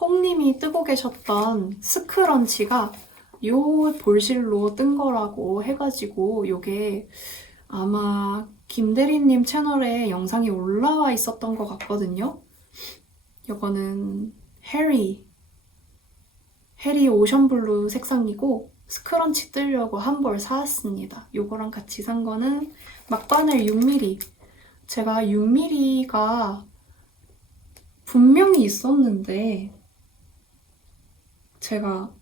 홍님이 뜨고 계셨던 스크런치가 요 볼실로 뜬 거라고 해가지고 요게 아마 김대리님 채널에 영상이 올라와 있었던 것 같거든요. 요거는 해리 오션블루 색상이고 스크런치 뜨려고 한 벌 사왔습니다. 요거랑 같이 산 거는 막바늘 6mm. 제가 6mm가 분명히 있었는데 제가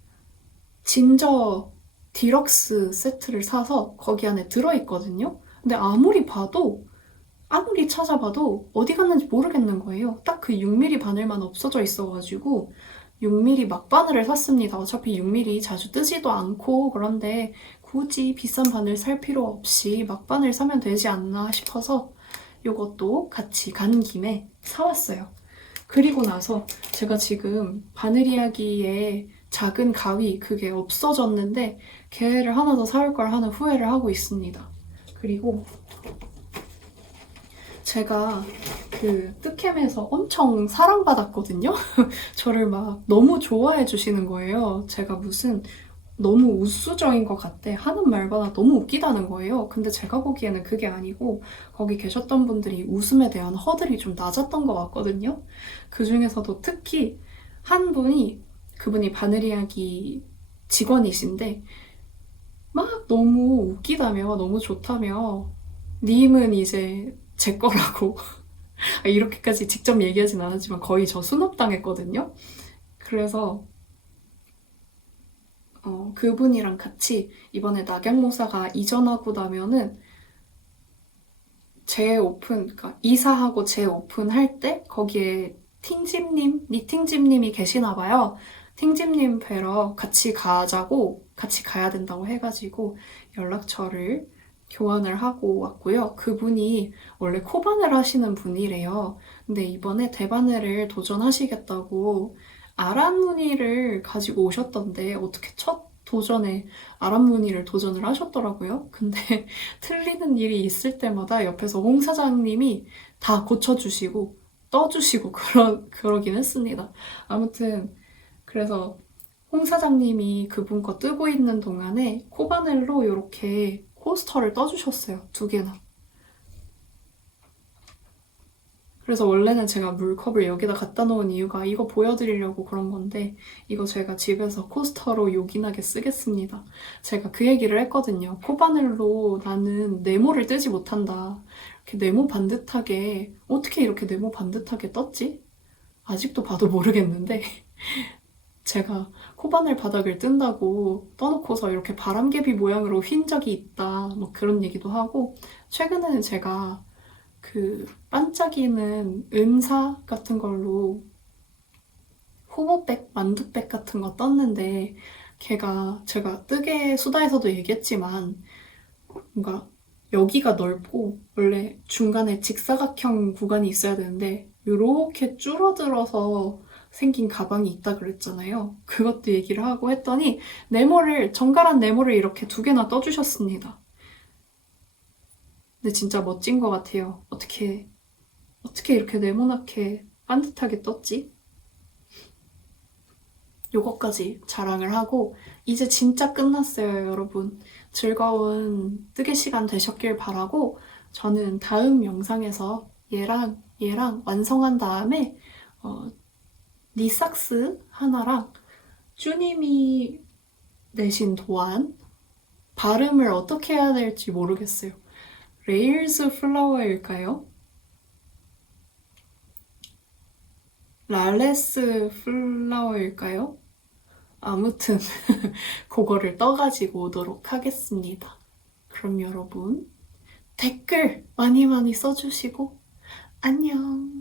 진저 디럭스 세트를 사서 거기 안에 들어있거든요. 근데 아무리 찾아봐도 어디 갔는지 모르겠는 거예요. 딱 그 6mm 바늘만 없어져 있어가지고 6mm 막바늘을 샀습니다. 어차피 6mm 자주 뜨지도 않고 그런데 굳이 비싼 바늘 살 필요 없이 막바늘 사면 되지 않나 싶어서 이것도 같이 간 김에 사왔어요. 그리고 나서 제가 지금 바느리하기에 작은 가위 그게 없어졌는데 걔를 하나 더 사올 걸 하는 후회를 하고 있습니다. 그리고 제가 뜨캠에서 엄청 사랑받았거든요. 저를 막 너무 좋아해 주시는 거예요. 제가 무슨 너무 우수적인 것 같대. 하는 말마다 너무 웃기다는 거예요. 근데 제가 보기에는 그게 아니고 거기 계셨던 분들이 웃음에 대한 허들이 좀 낮았던 것 같거든요. 그 중에서도 특히 한 분이 그분이 바느리하기 직원이신데 막 너무 웃기다며 너무 좋다며 님은 이제 제 거라고 이렇게까지 직접 얘기하진 않았지만 거의 저 수납당했거든요. 그래서 그분이랑 같이 이번에 낙양모사가 이전하고 나면은 그러니까 이사하고 재오픈할 때 거기에 니팅집님이 계시나 봐요. 팅집님 뵈러 같이 가야 된다고 해가지고 연락처를 교환을 하고 왔고요. 그분이 원래 코바늘 하시는 분이래요. 근데 이번에 대바늘을 도전하시겠다고 아란무늬를 가지고 오셨던데 어떻게 첫 도전에 아란무늬를 도전을 하셨더라고요. 근데 틀리는 일이 있을 때마다 옆에서 홍 사장님이 다 고쳐주시고 떠주시고 그러긴 했습니다. 아무튼 그래서 홍 사장님이 그분 거 뜨고 있는 동안에 코바늘로 이렇게 코스터를 떠주셨어요. 두 개나. 그래서 원래는 제가 물컵을 여기다 갖다 놓은 이유가 이거 보여드리려고 그런 건데 이거 제가 집에서 코스터로 요긴하게 쓰겠습니다. 제가 그 얘기를 했거든요. 코바늘로 나는 네모를 뜨지 못한다. 이렇게 네모 반듯하게 어떻게 이렇게 네모 반듯하게 떴지? 아직도 봐도 모르겠는데 제가 코바늘 바닥을 뜬다고 떠놓고서 이렇게 바람개비 모양으로 휜 적이 있다. 뭐 그런 얘기도 하고 최근에는 제가 그 반짝이는 은사 같은 걸로 호보백, 만두백 같은 거 떴는데 걔가 제가 뜨개 수다에서도 얘기했지만 뭔가 여기가 넓고 원래 중간에 직사각형 구간이 있어야 되는데 이렇게 줄어들어서 생긴 가방이 있다 그랬잖아요. 그것도 얘기를 하고 했더니 네모를 정갈한 네모를 이렇게 두 개나 떠주셨습니다. 근데 진짜 멋진 것 같아요. 어떻게 이렇게 네모나게 반듯하게 떴지? 요거까지 자랑을 하고 이제 진짜 끝났어요, 여러분. 즐거운 뜨개 시간 되셨길 바라고 저는 다음 영상에서 얘랑 완성한 다음에 니삭스 하나랑 쭈님이 내신 도안 발음을 어떻게 해야 될지 모르겠어요. 레일스 플라워일까요? 랄레스 플라워일까요? 아무튼 그거를 떠가지고 오도록 하겠습니다. 그럼 여러분 댓글 많이 많이 써주시고 안녕.